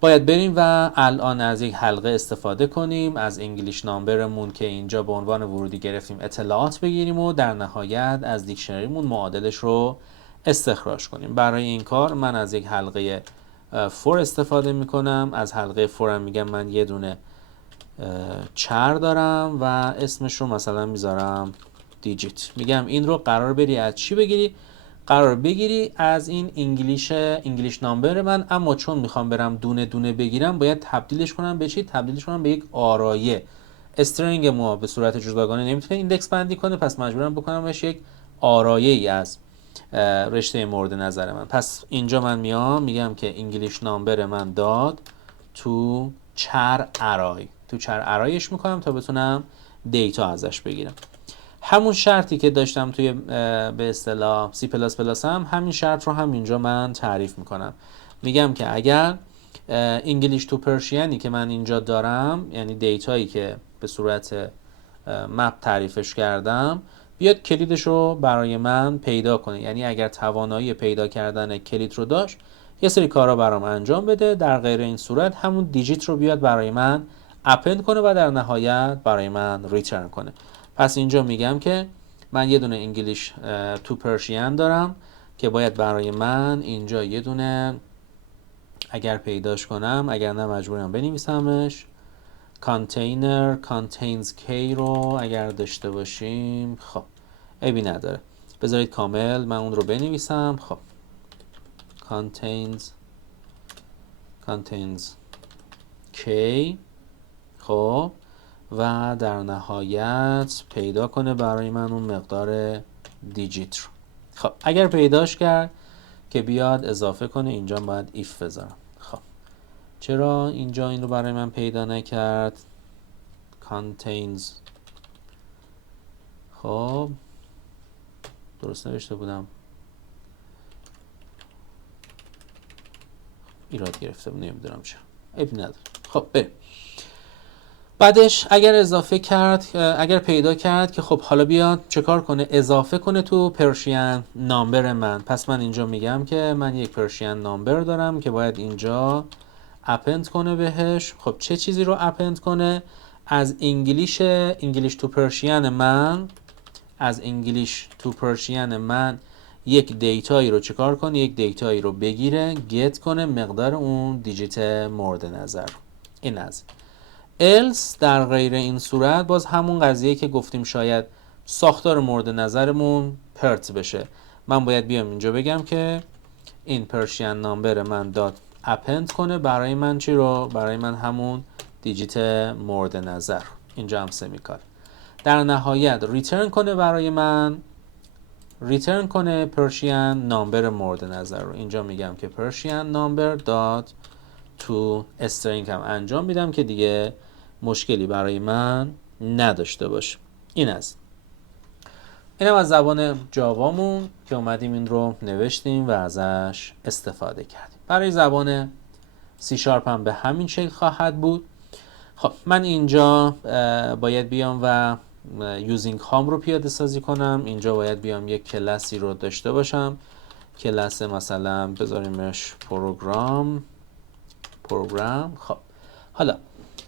باید بریم و الان از یک حلقه استفاده کنیم، از انگلیش نامبرمون که اینجا به عنوان ورودی گرفتیم اطلاعات بگیریم و در نهایت از دیکشنریمون معادلش رو استخراج کنیم. برای این کار من از یک حلقه فور استفاده میکنم. از حلقه فورم میگم من یه دونه چر دارم و اسمش رو مثلا میذارم دیجیت. میگم این رو قرار بری از چی بگیری؟ قرار بگیری از این انگلیش نامبر من، اما چون میخوام برم دونه دونه بگیرم باید تبدیلش کنم به چی؟ تبدیلش کنم به یک آرایه. استرینگ ما به صورت جداگانه نمیتونه ایندکس بندی کنه، پس مجبورم بکنمش یک آرایه ای از رشته مورد نظر من. پس اینجا من میام میگم که انگلیش نامبر من داد تو چر ارای، تو چر ارایش میکنم تا بتونم دیتا ازش بگیرم. همون شرطی که داشتم توی به اصطلاح C++ هم همین شرط رو هم اینجا من تعریف میکنم. میگم که اگر انگلیش تو پرشینی که من اینجا دارم، یعنی دیتایی که به صورت مپ تعریفش کردم، بیاد کلیدش رو برای من پیدا کنه. یعنی اگر توانایی پیدا کردن کلید رو داشت یه سری کارا برام انجام بده، در غیر این صورت همون دیجیت رو بیاد برای من اپند کنه و در نهایت برای من ریترن کنه. پس اینجا میگم که من یه دونه انگلیش تو پرشین دارم که باید برای من اینجا یه دونه، اگر پیداش کنم، اگر نه مجبورم بنویسمش، کانتینر contains k رو اگر داشته باشیم، خب عیبی نداره، بذارید کامل من اون رو بنویسم. خب contains k، خب و در نهایت پیدا کنه برای من اون مقدار دیجیت رو. خب اگر پیداش کرد که بیاد اضافه کنه. اینجا باید ایف بذارم. خب چرا اینجا این رو برای من پیدا نکرد؟ contains، خب درست نوشته بودم، ایراد گرفته بود، نمیدونم چرا، عیب نداره. خب بریم بعدش. اگر اضافه کرد، اگر پیدا کرد که خب حالا بیاد چه کار کنه؟ اضافه کنه تو پرشین نامبر من. پس من اینجا میگم که من یک پرشین نامبر دارم که باید اینجا اپند کنه بهش. خب چه چیزی رو اپند کنه؟ از انگلیش تو پرشین من، از انگلیش تو پرشین من یک دیتایی رو چیکار کنه؟ یک دیتایی رو بگیره، گت کنه مقدار اون دیجیت مورد نظر. این از else. در غیر این صورت باز همون قضیه که گفتیم شاید ساختار مورد نظرمون پرت بشه. من باید بیام اینجا بگم که این پرشین نامبر من داد اپند کنه برای من چی رو؟ برای من همون دیجیت مورد نظر. اینجا هم سمیکال. در نهایت ریترن کنه برای من، ریترن کنه پرشین نامبر مورد نظر رو. اینجا میگم که پرشین نامبر داد تو استرینگ هم انجام میدم که دیگه مشکلی برای من نداشته باشه. اینم از زبان جاوامون که اومدیم این رو نوشتیم و ازش استفاده کردیم. برای زبان سی شارپ هم به همین شکل خواهد بود. خب من اینجا باید بیام و یوزینگ هام رو پیاده سازی کنم. اینجا باید بیام یک کلاسی رو داشته باشم. کلاس مثلا بذاریمش پروگرام. خب حالا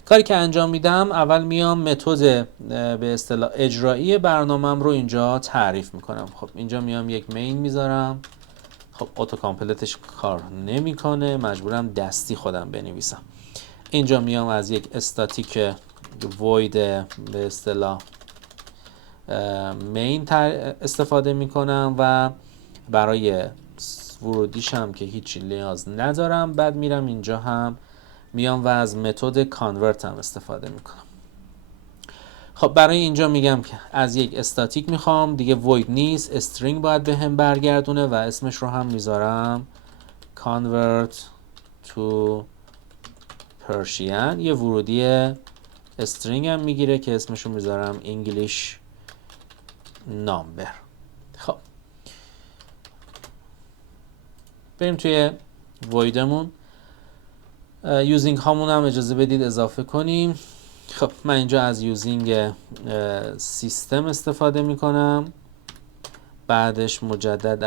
کاری که انجام میدم، اول میام متد به اصطلاح اجرایی برنامه‌ام رو اینجا تعریف میکنم. خب اینجا میام یک مین میذارم. خب اتو کامپلتش کار نمیکنه، مجبورم دستی خودم بنویسم. اینجا میام از یک استاتیک void به اصطلاح مین استفاده میکنم و برای ورودیشم که هیچی نیاز ندارم. بعد میرم اینجا هم میام و از متد کانورت هم استفاده میکنم. خب برای اینجا میگم که از یک استاتیک میخوام دیگه void نیست، استرینگ باید به هم برگردونه و اسمش رو هم میذارم convert to Persian. یه ورودی استرینگ هم میگیره که اسمش رو میذارم English number. خب بریم توی voidمون. using هامون هم اجازه بدید اضافه کنیم. خب من اینجا از یوزینگ سیستم استفاده میکنم، بعدش مجدد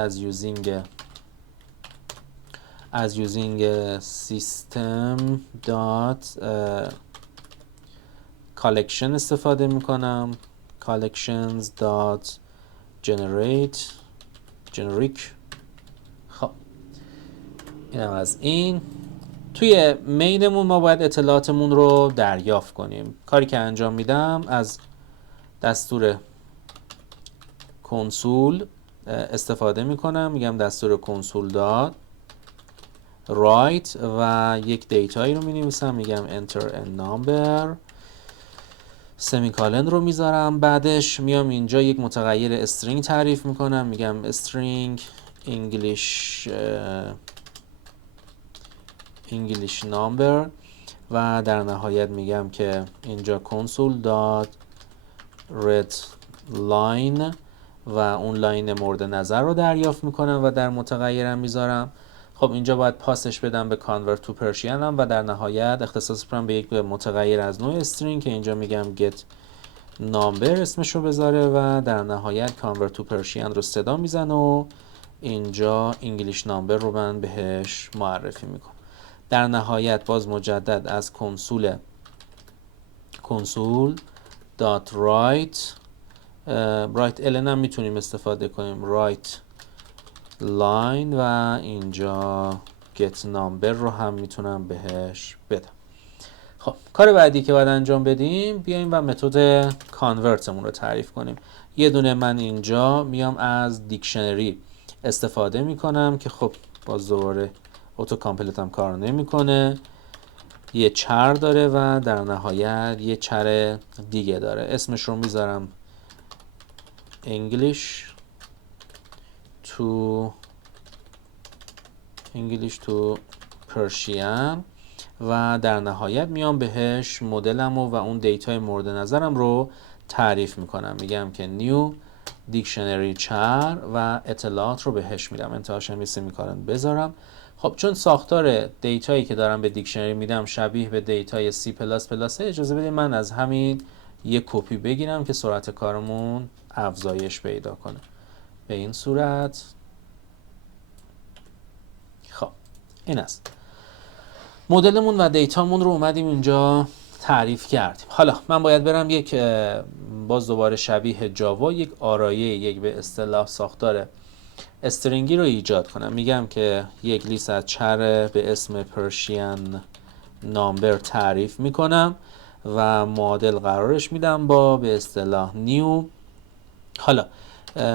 از یوزینگ سیستم دات کالکشن استفاده میکنم، collections dot generic. خب اینم از این. توی مینمون ما باید اطلاعاتمون رو دریافت کنیم. کاری که انجام میدم، از دستور کنسول استفاده میکنم، میگم دستور کنسول دات write و یک دیتایی رو مینویسم، میگم enter a number، سمیکالن رو میذارم. بعدش میام اینجا یک متغیر استرینگ تعریف میکنم، میگم string English number و در نهایت میگم که اینجا console.readLine و اون لاین مورد نظر رو دریافت میکنم و در متغیرم میذارم. خب اینجا باید پاسش بدم به convert to Persian هم و در نهایت اختصاص بدم به یک متغیر از نوع string که اینجا میگم get number اسمش رو بذاره و در نهایت convert to Persian رو صدا میزنه و اینجا English number رو من بهش معرفی میکنم. در نهایت باز مجدد از console.write ln هم میتونیم استفاده کنیم، write line و اینجا get number رو هم میتونم بهش بدم. خب کار بعدی که باید انجام بدیم، بیایم و متد کانورتمون رو تعریف کنیم. یه دونه من اینجا میام از دیکشنری استفاده میکنم که خب باز دوباره اتو کامپلت هم کار نمیکنه، یه چر داره و در نهایت یه چر دیگه داره، اسمش رو میذارم English to Persian و در نهایت میام بهش مدلمو و اون دیتای مورد نظرم رو تعریف میکنم، میگم که new دیکشنری چر و اطلاعات رو بهش میدم، انتهاش هم سمیکالن بذارم. خب چون ساختار دیتایی که دارم به دیکشنری میدم شبیه به دیتای C++، اجازه بدید من از همین یک کپی بگیرم که سرعت کارمون افزایش پیدا کنه. به این صورت خب این است مدلمون و دیتامون رو اومدیم اینجا تعریف کردیم. حالا من باید برم یک باز دوباره شبیه جاوا یک آرایه، یک به اصطلاح ساختار استرینگی رو ایجاد کنم. میگم که یک لیست از چر به اسم Persian number تعریف میکنم و معادل قرارش میدم با به اصطلاح new. حالا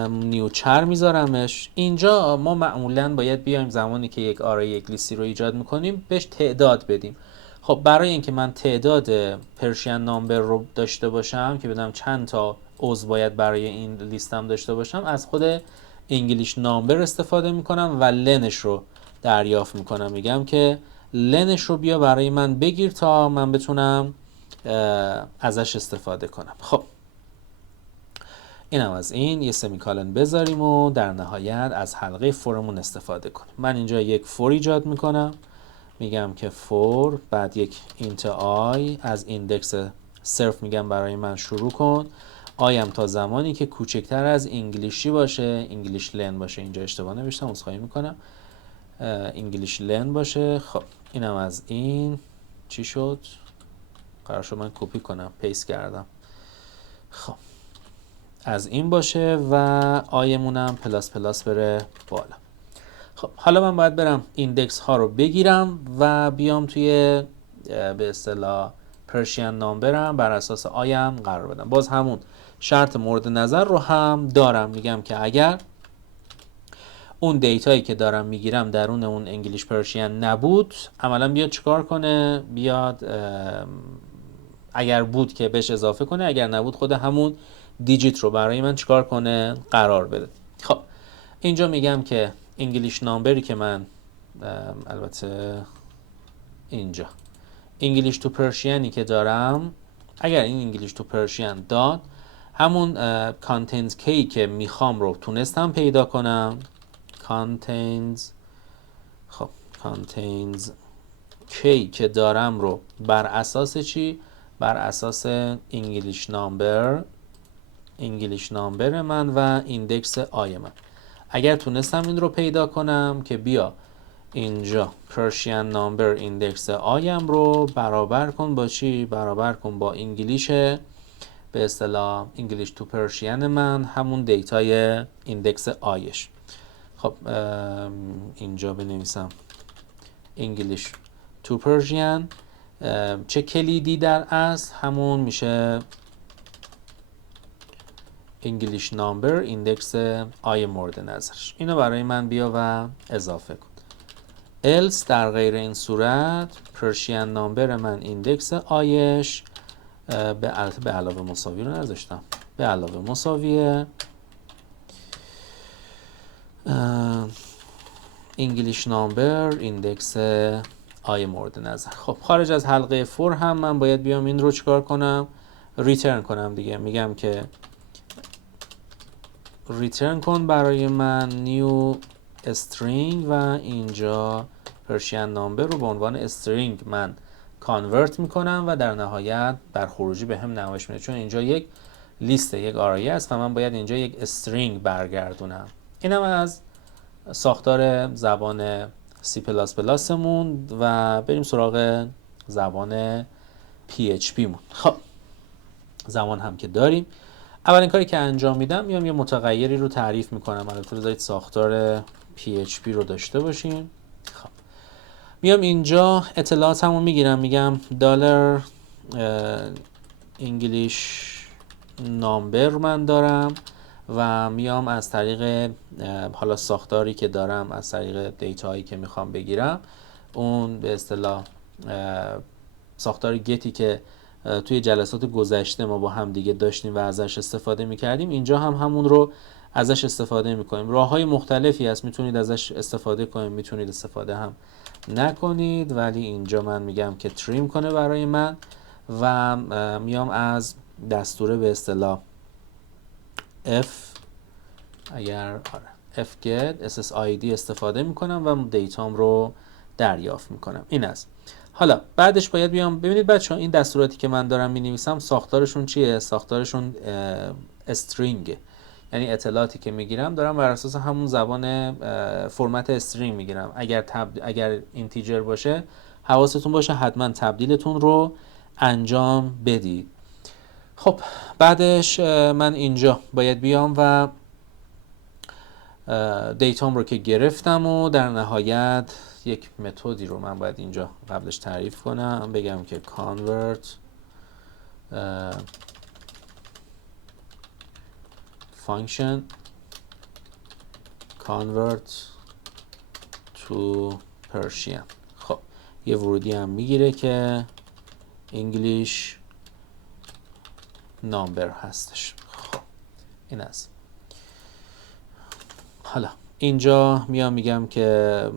نیو چر میذارمش. اینجا ما معمولا باید بیایم زمانی که یک آرای یک لیستی رو ایجاد میکنیم بهش تعداد بدیم. خب برای اینکه من تعداد پرشین نامبر رو داشته باشم که بدم چند تا عضو باید برای این لیستم داشته باشم، از خود انگلیش نامبر استفاده میکنم و لنش رو دریافت میکنم، میگم که لنش رو بیا برای من بگیر تا من بتونم ازش استفاده کنم. خب اینم از این، یه سمیکالن بذاریم و در نهایت از حلقه فورمون استفاده کنیم. من اینجا یک فور ایجاد میکنم، میگم که فور بعد یک اینت آی از ایندکس صرف میگم برای من شروع کن، آیم تا زمانی که کوچکتر از انگلیشی باشه، انگلیش لن باشه، اینجا اشتباه نوشتم عذرخواهی میکنم، انگلیش لن باشه. خب اینم از این. چی شد؟ قرار شد من کپی کنم، پیست کردم. خب از این باشه و آیمونم پلاس پلاس بره بالا. خب حالا من باید برم ایندکس ها رو بگیرم و بیام توی به اصطلاح پرشین نامبرم بر اساس آیم قرار بدم. باز همون شرط مورد نظر رو هم دارم، میگم که اگر اون دیتایی که دارم میگیرم درون اون انگلیش پرشین نبود، عملا بیاد چیکار کنه؟ بیاد اگر بود که بهش اضافه کنه، اگر نبود خود همون دیجیت رو برای من چیکار کنه؟ قرار بده. خب اینجا میگم که انگلیش نامبری که من البته اینجا انگلیش تو پرشینی که دارم، اگر این انگلیش تو پرشین داد، همون کانتینز کی که میخوام رو تونستم پیدا کنم. کانتینز خب کانتینز کی که دارم رو بر اساس چی؟ بر اساس انگلیش نامبر من و ایندکس آی من. اگر تونستم این رو پیدا کنم که بیا اینجا پرشین نامبر ایندکس آیم رو برابر کن با چی؟ برابر کن با انگلیش به اصطلاح انگلیش تو پرشین من، همون دیتای ایندکس آیش. خب اینجا بنویسم انگلیش تو پرشین، چه کلیدی در اصل؟ همون میشه انگلیش نامبر ایندکس آی مورد نظرش. اینو برای من بیا و اضافه کن. else در غیر این صورت پرشین نامبر من ایندکس آیش به علاوه مساوی رو نذاشتم، به علاوه مساویه انگلیش نامبر ایندکس آی مورد نظر. خب خارج از حلقه فور هم من باید بیام این رو چیکار کنم؟ ریترن کنم دیگه. میگم که ریترن کن برای من نیو استرینگ و اینجا پرشین نامبر رو به عنوان استرینگ من کانورت میکنم و در نهایت بر خروجی به هم نمایش میده، چون اینجا یک لیست، یک آرایه است و من باید اینجا یک استرینگ برگردونم. اینم از ساختار زبان C++ مون و بریم سراغ زبان PHP مون. خب زبان هم که داریم، اولین کاری که انجام میدم میام یه متغیری رو تعریف میکنم. البته بذارید ساختار PHP رو داشته باشیم. خب میام اینجا اطلاعاتمو میگیرم، میگم دلار انگلیش نامبر من دارم و میام از طریق حالا ساختاری که دارم، از طریق دیتایی که میخوام بگیرم، اون به اصطلاح ساختار گتی که توی جلسات گذشته ما با هم دیگه داشتیم و ازش استفاده میکردیم، اینجا هم همون رو ازش استفاده میکنیم. راههای مختلفی هست، میتونید ازش استفاده کنید، میتونید استفاده هم نکنید، ولی اینجا من میگم که تریم کنه برای من و میام از دستور به اصطلاح f اگر fget ssid استفاده میکنم و دیتام رو دریافت میکنم. این است. حالا بعدش باید بیام ببینید بچه‌ها این دستوراتی که من دارم مینویسم ساختارشون چیه؟ ساختارشون استرینگ، یعنی اطلاعاتی که میگیرم دارم بر اساس همون زبان فرمت استرینگ میگیرم. اگر اینتیجر باشه حواستون باشه حتما تبدیلتون رو انجام بدید. خب بعدش من اینجا باید بیام و دیتام رو که گرفتم و در نهایت یک متدی رو من باید اینجا قبلش تعریف کنم، بگم که convert function convert to Persian. خب یه ورودی هم میگیره که English number هستش. خب این است. حالا اینجا میگم که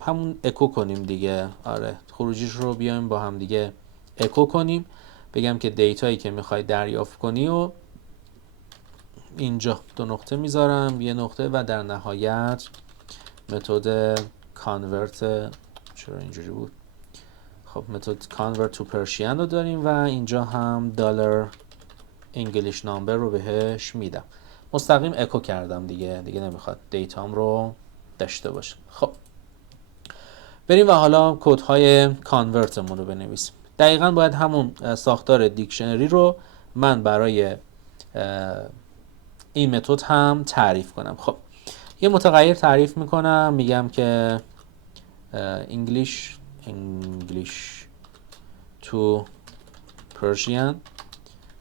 همون اکو کنیم دیگه. آره خروجیش رو بیایم با هم دیگه اکو کنیم. بگم که دیتایی که میخوای دریافت کنی و اینجا 2 نقطه میذارم، 1 نقطه و در نهایت متد convert، چرا اینجوری بود؟ خب متد convert to Persian رو داریم و اینجا هم dollar English number رو بهش میدم. مستقیم اکو کردم دیگه نمیخواد دیتام رو داشته باشه. خب بریم و حالا کدهای کانورتمون رو بنویسیم. دقیقاً باید همون ساختار دیکشنری رو من برای این متد هم تعریف کنم. خب یه متغیر تعریف میکنم، میگم که English to Persian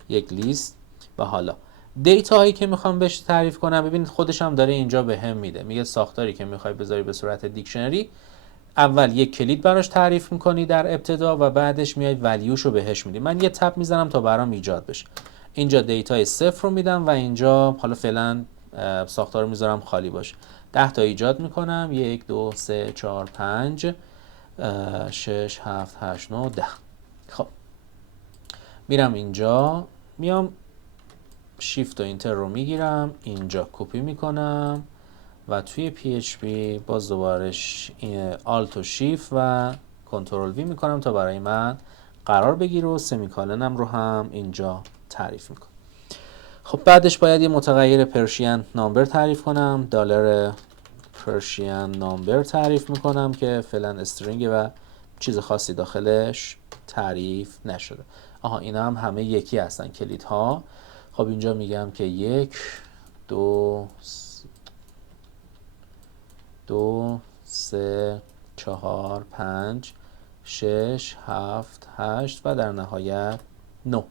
یک لیست. و حالا دیتا هایی که میخوام بهش تعریف کنم، ببینید خودش هم داره اینجا به هم میده، میگه ساختاری که میخوای بذاری به صورت دیکشنری، اول یک کلید براش تعریف میکنی در ابتدا و بعدش میای ولیوش رو بهش میدی. من یه تب میزنم تا برام ایجاد بشه. اینجا دیتای 0 رو میدم و اینجا حالا فعلا ساختار رو میذارم خالی باشه. 10 تا ایجاد میکنم، 1 2 3 4 5 6 7 8 9 10. خب میرم اینجا، میام شیفت و اینتر رو میگیرم، اینجا کپی میکنم و توی PHP باز دوباره آلت و شیفت و کنترل وی میکنم تا برای من قرار بگیره و سمیکالنم رو هم اینجا تعریف میکنم. خب بعدش باید یه متغیر پرشین نامبر تعریف کنم، دلار پرشین نامبر تعریف میکنم که فعلا استرینگ و چیز خاصی داخلش تعریف نشده. آها اینا هم همه یکی هستن کلیدها. خب اینجا میگم که 1 2 3 4 5 6 7 8 و در نهایت 9.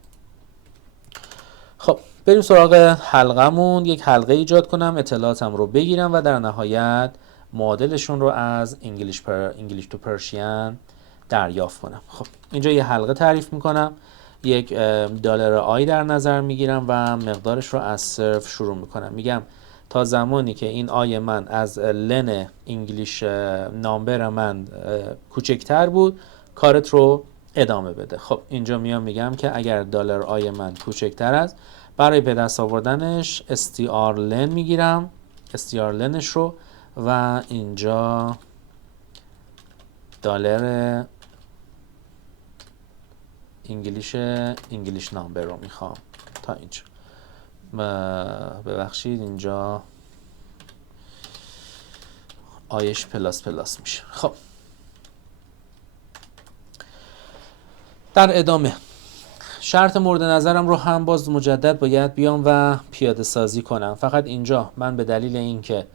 خب بریم سراغ حلقمون. یک حلقه ایجاد کنم، اطلاعاتم رو بگیرم و در نهایت معادلشون رو از انگلیش تو پرشین دریافت کنم. خب اینجا یه حلقه تعریف میکنم، یک دلار آی در نظر میگیرم و مقدارش رو از صرف شروع میکنم. میگم تا زمانی که این آی من از لن انگلیش نامبر من کوچکتر بود کارت رو ادامه بده. خب اینجا میام میگم که اگر دلار آی من کوچکتر است، برای به دست آوردنش str len میگیرم، str lenش رو، و اینجا دلار انگلیش نامبر رو میخوام تا اینجا. ببخشید اینجا آیش پلاس میشه. خب در ادامه شرط مورد نظرم رو هم باز مجدد باید بیام و پیاده سازی کنم. فقط اینجا من به دلیل اینکه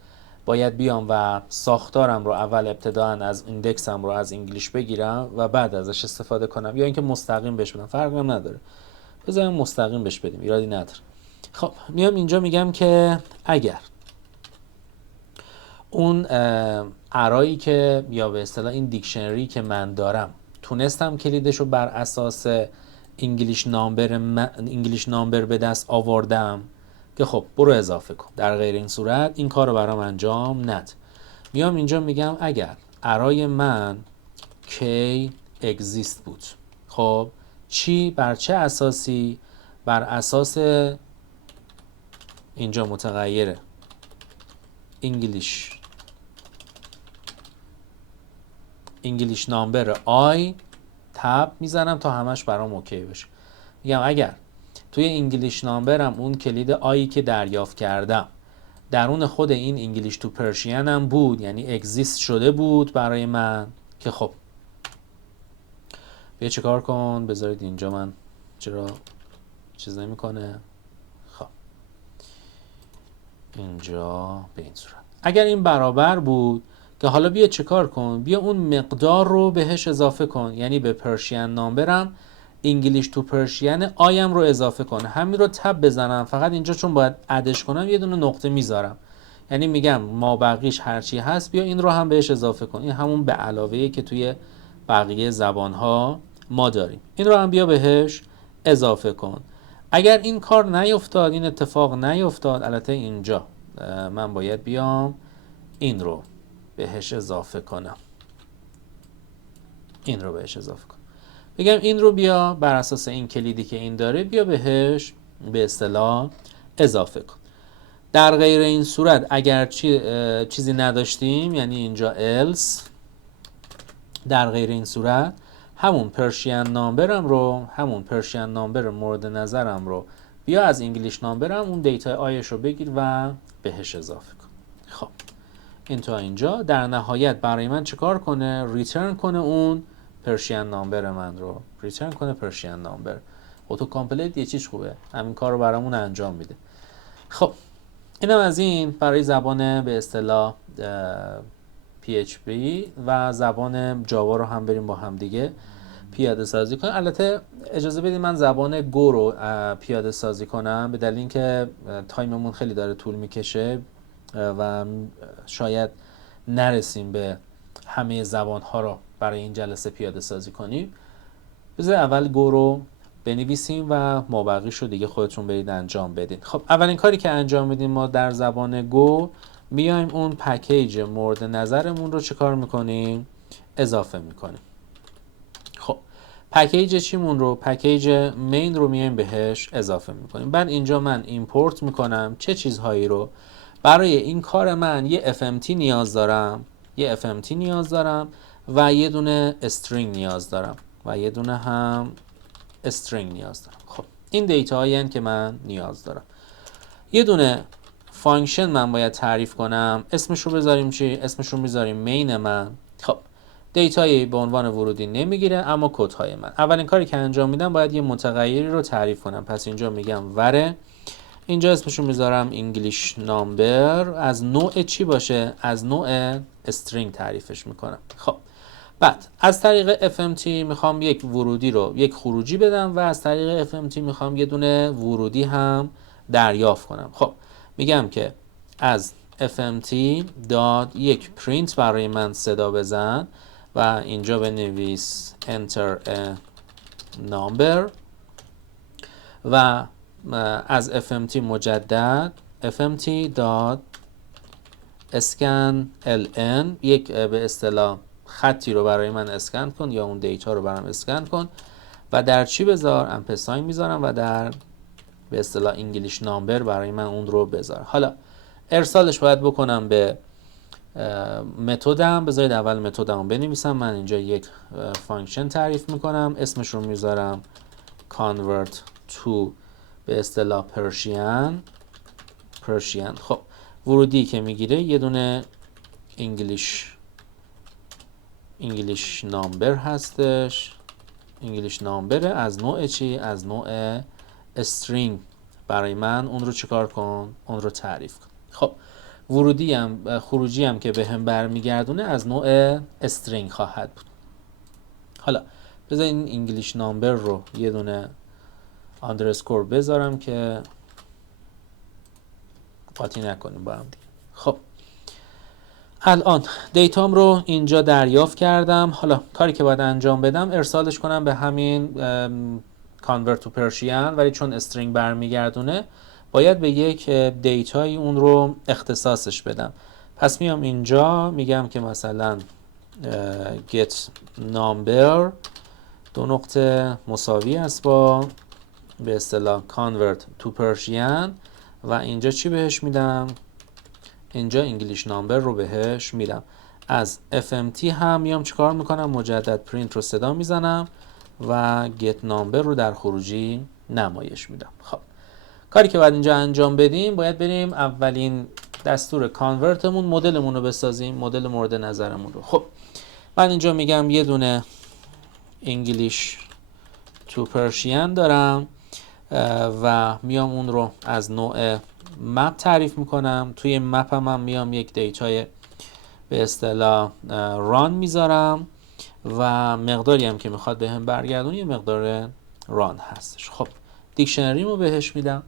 باید بیام و ساختارم رو اول ابتداً از ایندکسم رو از انگلیش بگیرم و بعد ازش استفاده کنم، یا اینکه مستقیم بهش بدم، فرقی هم نداره، بذاریم مستقیم بهش بدیم، ایرادی نداره. خب میام اینجا میگم که اگر اون ارایی که یا به اصطلاح این دیکشنری که من دارم تونستم کلیدش رو بر اساس انگلیش نامبر به دست آوردم که خب برو اضافه کن، در غیر این صورت این کار رو برام انجام ند. میام اینجا میگم اگر ارای من کی اگزیست بود، خب چی بر چه اساسی؟ بر اساس اینجا متغیر انگلیش نامبر آی تب میزنم تا همش برام اوکی بشه. میگم اگر توی انگلیش نامبرم اون کلید آیی که دریافت کردم درون خود این انگلیش تو پرشین هم بود، یعنی اگزیست شده بود برای من، که خب بیا چه کار کن، بذارید اینجا من چرا چیز نمی کنه. خب اینجا به این صورت اگر این برابر بود که حالا بیا چه کار کن، بیا اون مقدار رو بهش اضافه کن، یعنی به پرشین نامبرم انگلیش تو پرشین آیم رو اضافه کن. همین رو تب بزنم، فقط اینجا چون باید ادش کنم یه دونه نقطه میذارم، یعنی میگم ما بقیش هرچی هست بیا این رو هم بهش اضافه کن. این همون به علاوه‌ای که توی بقیه زبان‌ها ما داریم، این رو هم بیا بهش اضافه کن. اگر این کار نیفتاد، این اتفاق نیفتاد، البته اینجا من باید بیام این رو بهش اضافه کنم، این رو بهش اضافه کنم، بگم این رو بیا بر اساس این کلیدی که این داره بیا بهش به اصطلاح اضافه کن. در غیر این صورت اگر چیزی نداشتیم، یعنی اینجا else، در غیر این صورت همون پرشین نامبرم رو، همون پرشین نامبر مورد نظرم رو بیا از انگلیش نامبرم اون دیتا آیش رو بگیر و بهش اضافه کن. خب این تا اینجا. در نهایت برای من چیکار کنه؟ ریترن کنه اون پرشین نامبر من رو ریترن کنه. پرشین نامبر اتو کامپلیت یه چیز خوبه، همین کار رو برامون انجام میده. خب اینم از این برای زبان به اصطلاح PHP و زبان جاوا رو هم بریم با هم دیگه پیاده سازی کنیم. البته اجازه بدید من زبان گو رو پیاده سازی کنم، به دلیل اینکه تایممون خیلی داره طول میکشه و شاید نرسیم به همه زبان ها رو برای این جلسه پیاده سازی کنیم. بذار اول گو رو بنویسیم و مابقیش رو دیگه خودتون برید انجام بدین. خب اولین کاری که انجام میدیم ما در زبان گو، میایم اون پکیج مورد نظرمون رو چه کار میکنیم؟ اضافه میکنیم. خب پکیج چیمون رو؟ پکیج مین رو میایم بهش اضافه میکنیم. بعد اینجا من ایمپورت میکنم چه چیزهایی رو؟ برای این کار من یه FMT نیاز دارم، یه FMT نیاز دارم و یه دونه استرینگ نیاز دارم و یه دونه هم استرینگ نیاز دارم. خب این دیتا هایی که من نیاز دارم. یه دونه فانکشن من باید تعریف کنم، اسمش رو بذاریم چی؟ اسمش رو میذاریم مین من. خب دیتایی به عنوان ورودی نمیگیره اما کد های من. اولین کاری که انجام میدم باید یه متغیری رو تعریف کنم. پس اینجا میگم وره، اینجا اسمش رو میذارم انگلیش نامبر. از نوع چی باشه؟ از نوع استرینگ تعریفش میکنم. خب بعد از طریق FMT میخوام یک ورودی رو یک خروجی بدم و از طریق FMT میخوام یه دونه ورودی هم دریافت کنم. خب میگم که از FMT داد یک پرینت برای من صدا بزن و اینجا بنویس enter a number و از FMT مجدد FMT داد اسکن ln یک به اصطلاح خطی رو برای من اسکن کن یا اون دیتا رو برام اسکن کن و در چی بذار؟ امپرساین میذارم و در به اصطلاح انگلیش نامبر برای من اون رو بذار. حالا ارسالش باید بکنم به متدم. بذارید اول متدمو بنویسم. من اینجا یک فانکشن تعریف میکنم، اسمش رو میذارم convert to به اصطلاح پرشین. خب ورودی که میگیره یه دونه انگلیش نامبر هستش. انگلیش نامبر از نوع چی؟ از نوع استرینگ برای من اون رو چیکار کن؟ اون رو تعریف کن. خب ورودی هم خروجی هم که به هم برمیگردونه از نوع استرینگ خواهد بود. حالا بذار این انگلیش نامبر رو یه دونه آندرسکور بذارم که قاطی نکنیم با هم دیگه. خب الان دیتام رو اینجا دریافت کردم. حالا کاری که باید انجام بدم ارسالش کنم به همین convert to Persian، ولی چون استرینگ برمیگردونه باید به یک دیتایی اون رو اختصاصش بدم. پس میام اینجا میگم که مثلا get number دو نقطه مساوی است با به اصطلاح convert to Persian و اینجا چی بهش میدم؟ اینجا انگلیش نامبر رو بهش میدم. از FMT هم میام چیکار میکنم؟ مجدد پرینت رو صدا میزنم و get number رو در خروجی نمایش میدم. خب کاری که باید اینجا انجام بدیم، باید بریم اولین دستور کانورتمون مدلمون رو بسازیم، مدل مورد نظرمون رو. خب من اینجا میگم یه دونه انگلیش تو پرشین دارم و میام اون رو از نوع مپ تعریف میکنم. توی مپ هم میام یک دیتای به اصطلاح ران میذارم و مقداری هم که میخواد به هم برگردونه یه مقدار ران هستش. خب دیکشنری رو بهش میدم.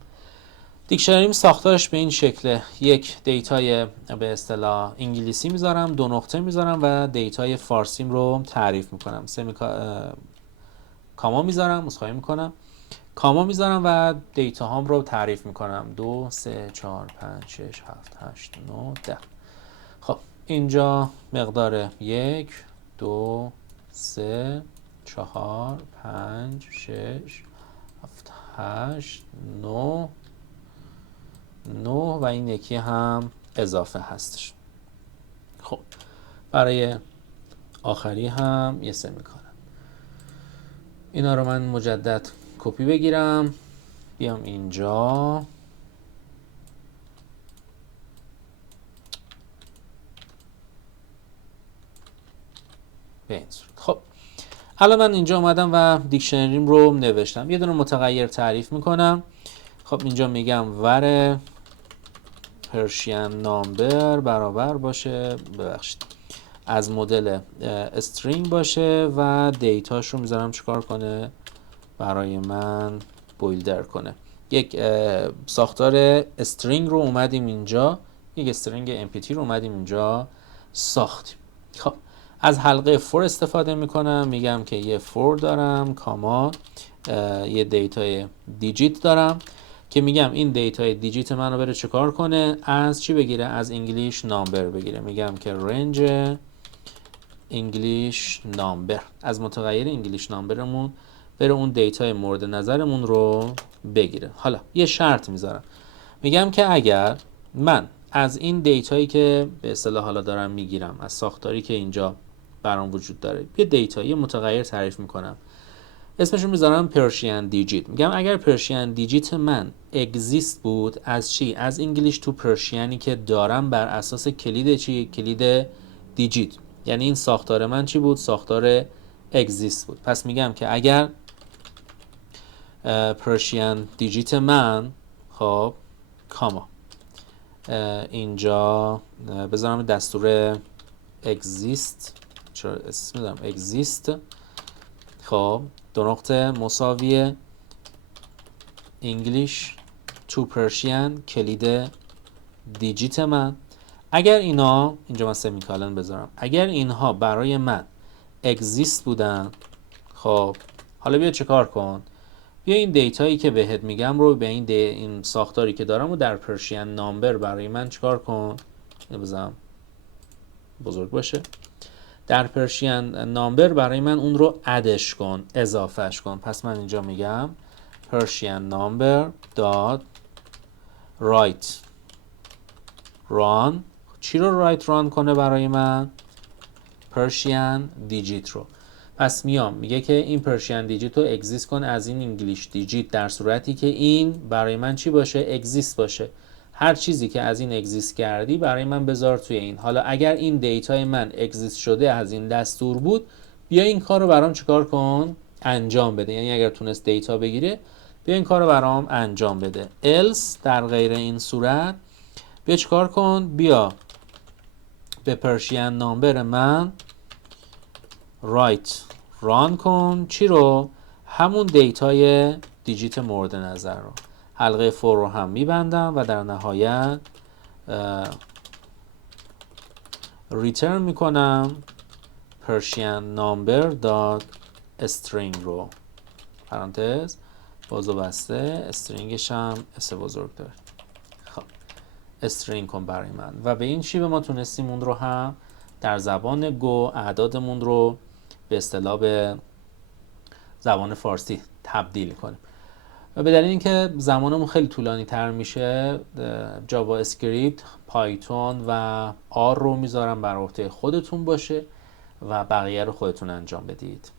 دیکشنری ساختارش به این شکله، یک دیتای به اصطلاح انگلیسی میذارم، دو نقطه میذارم و دیتای فارسیم رو تعریف میکنم. کاما میذارم، مصخایی میکنم، کاما میذارم و دیتا هام رو تعریف میکنم. 2 3 4 5 6 7 8 9 10. خب اینجا مقدار 1 2 3 4 5 6 7 8 9 و این یکی هم اضافه هستش. خب برای آخری هم یه سمیکالن. اینا رو من مجدد کپی بگیرم بیام اینجا به این صورت. خب حالا من اینجا اومدم و دیکشنریم رو نوشتم، یه دونه متغیر تعریف میکنم. خب اینجا میگم ور پرشین نامبر برابر باشه، ببخشید از مدل استرینگ باشه و دیتاش رو میذارم چیکار کنه برای من بویلدر کنه. یک ساختار استرینگ رو اومدیم اینجا، یک استرینگ امپیتی رو اومدیم اینجا ساختیم. خب از حلقه فور استفاده میکنم، میگم که یه فور دارم کاما یه دیتای دیجیت دارم که میگم این دیتای دیجیت منو بره چیکار کنه، از چی بگیره، از انگلیش نامبر بگیره. میگم که رنج انگلیش نامبر، از متغیر انگلیش نامبرمون بره اون دیتای مورد نظرمون رو بگیره. حالا یه شرط میذارم، میگم که اگر من از این دیتایی که به اصطلاح حالا دارم میگیرم، از ساختاری که اینجا برام وجود داره، یه دیتایی متغیر تعریف میکنم، اسمشو میذارم پرشین دیجیت. میگم اگر پرشین دیجیت من اگزیست بود، از چی؟ از انگلیش تو پرشینی که دارم بر اساس کلید چی؟ کلید دیجیت. یعنی این ساختار من چی بود؟ ساختار اگزیست بود. پس میگم که اگر پرشین دیجیت من، خب کاما اینجا بذارم دستور اگزیست، چرا اسم میذارم اگزیست، خب دو نقطه مساوی انگلیش تو پرشین کلید دیجیت من. اگر اینا، اینجا من سمیکالن بذارم، اگر اینها برای من اگزیست بودن، خب حالا بیا چه کار کن، بیا این دیتایی که بهت میگم رو به این ساختاری که دارم و در پرشین نامبر برای من چیکار کن، بذارم بزرگ باشه، در پرشین نامبر برای من اون رو ادش کن، اضافهش کن. پس من اینجا میگم پرشین نامبر دات رایت ران، چی رو رایت ران کنه برای من؟ پرشین دیجیت رو. پس میام میگه که این پرشین دیجیت رو اگزیست کن از این انگلیش دیجیت، در صورتی که این برای من چی باشه؟ اگزیست باشه. هر چیزی که از این اگزیست کردی برای من بذار توی این. حالا اگر این دیتای من اگزیست شده از این دستور بود، بیا این کار رو برام چیکار کن؟ انجام بده. یعنی اگر تونست دیتا بگیره، بیا این کار رو برام انجام بده. else در غیر این صورت بیا چیکار کن؟ بیا به پرشین نامبر من رایت ران کن، چی رو؟ همون دیتای دیجیت مورد نظر رو. حلقه فور رو هم میبندم و در نهایت ریترن میکنم پرشین نامبر دات استرینگ رو، پرانتز باز و بسته، استرینگش هم اس بزرگ داره. خب استرینگ کن برای من و به این شیوه ما تونستیم اون رو هم در زبان گو اعدادمون رو به اصطلاح به زبان فارسی تبدیل کنیم. و به دلیل اینکه زمانمون خیلی طولانی تر میشه، جاوا اسکریپت، پایتون و آر رو میذارم بر عهده خودتون باشه و بقیه رو خودتون انجام بدید.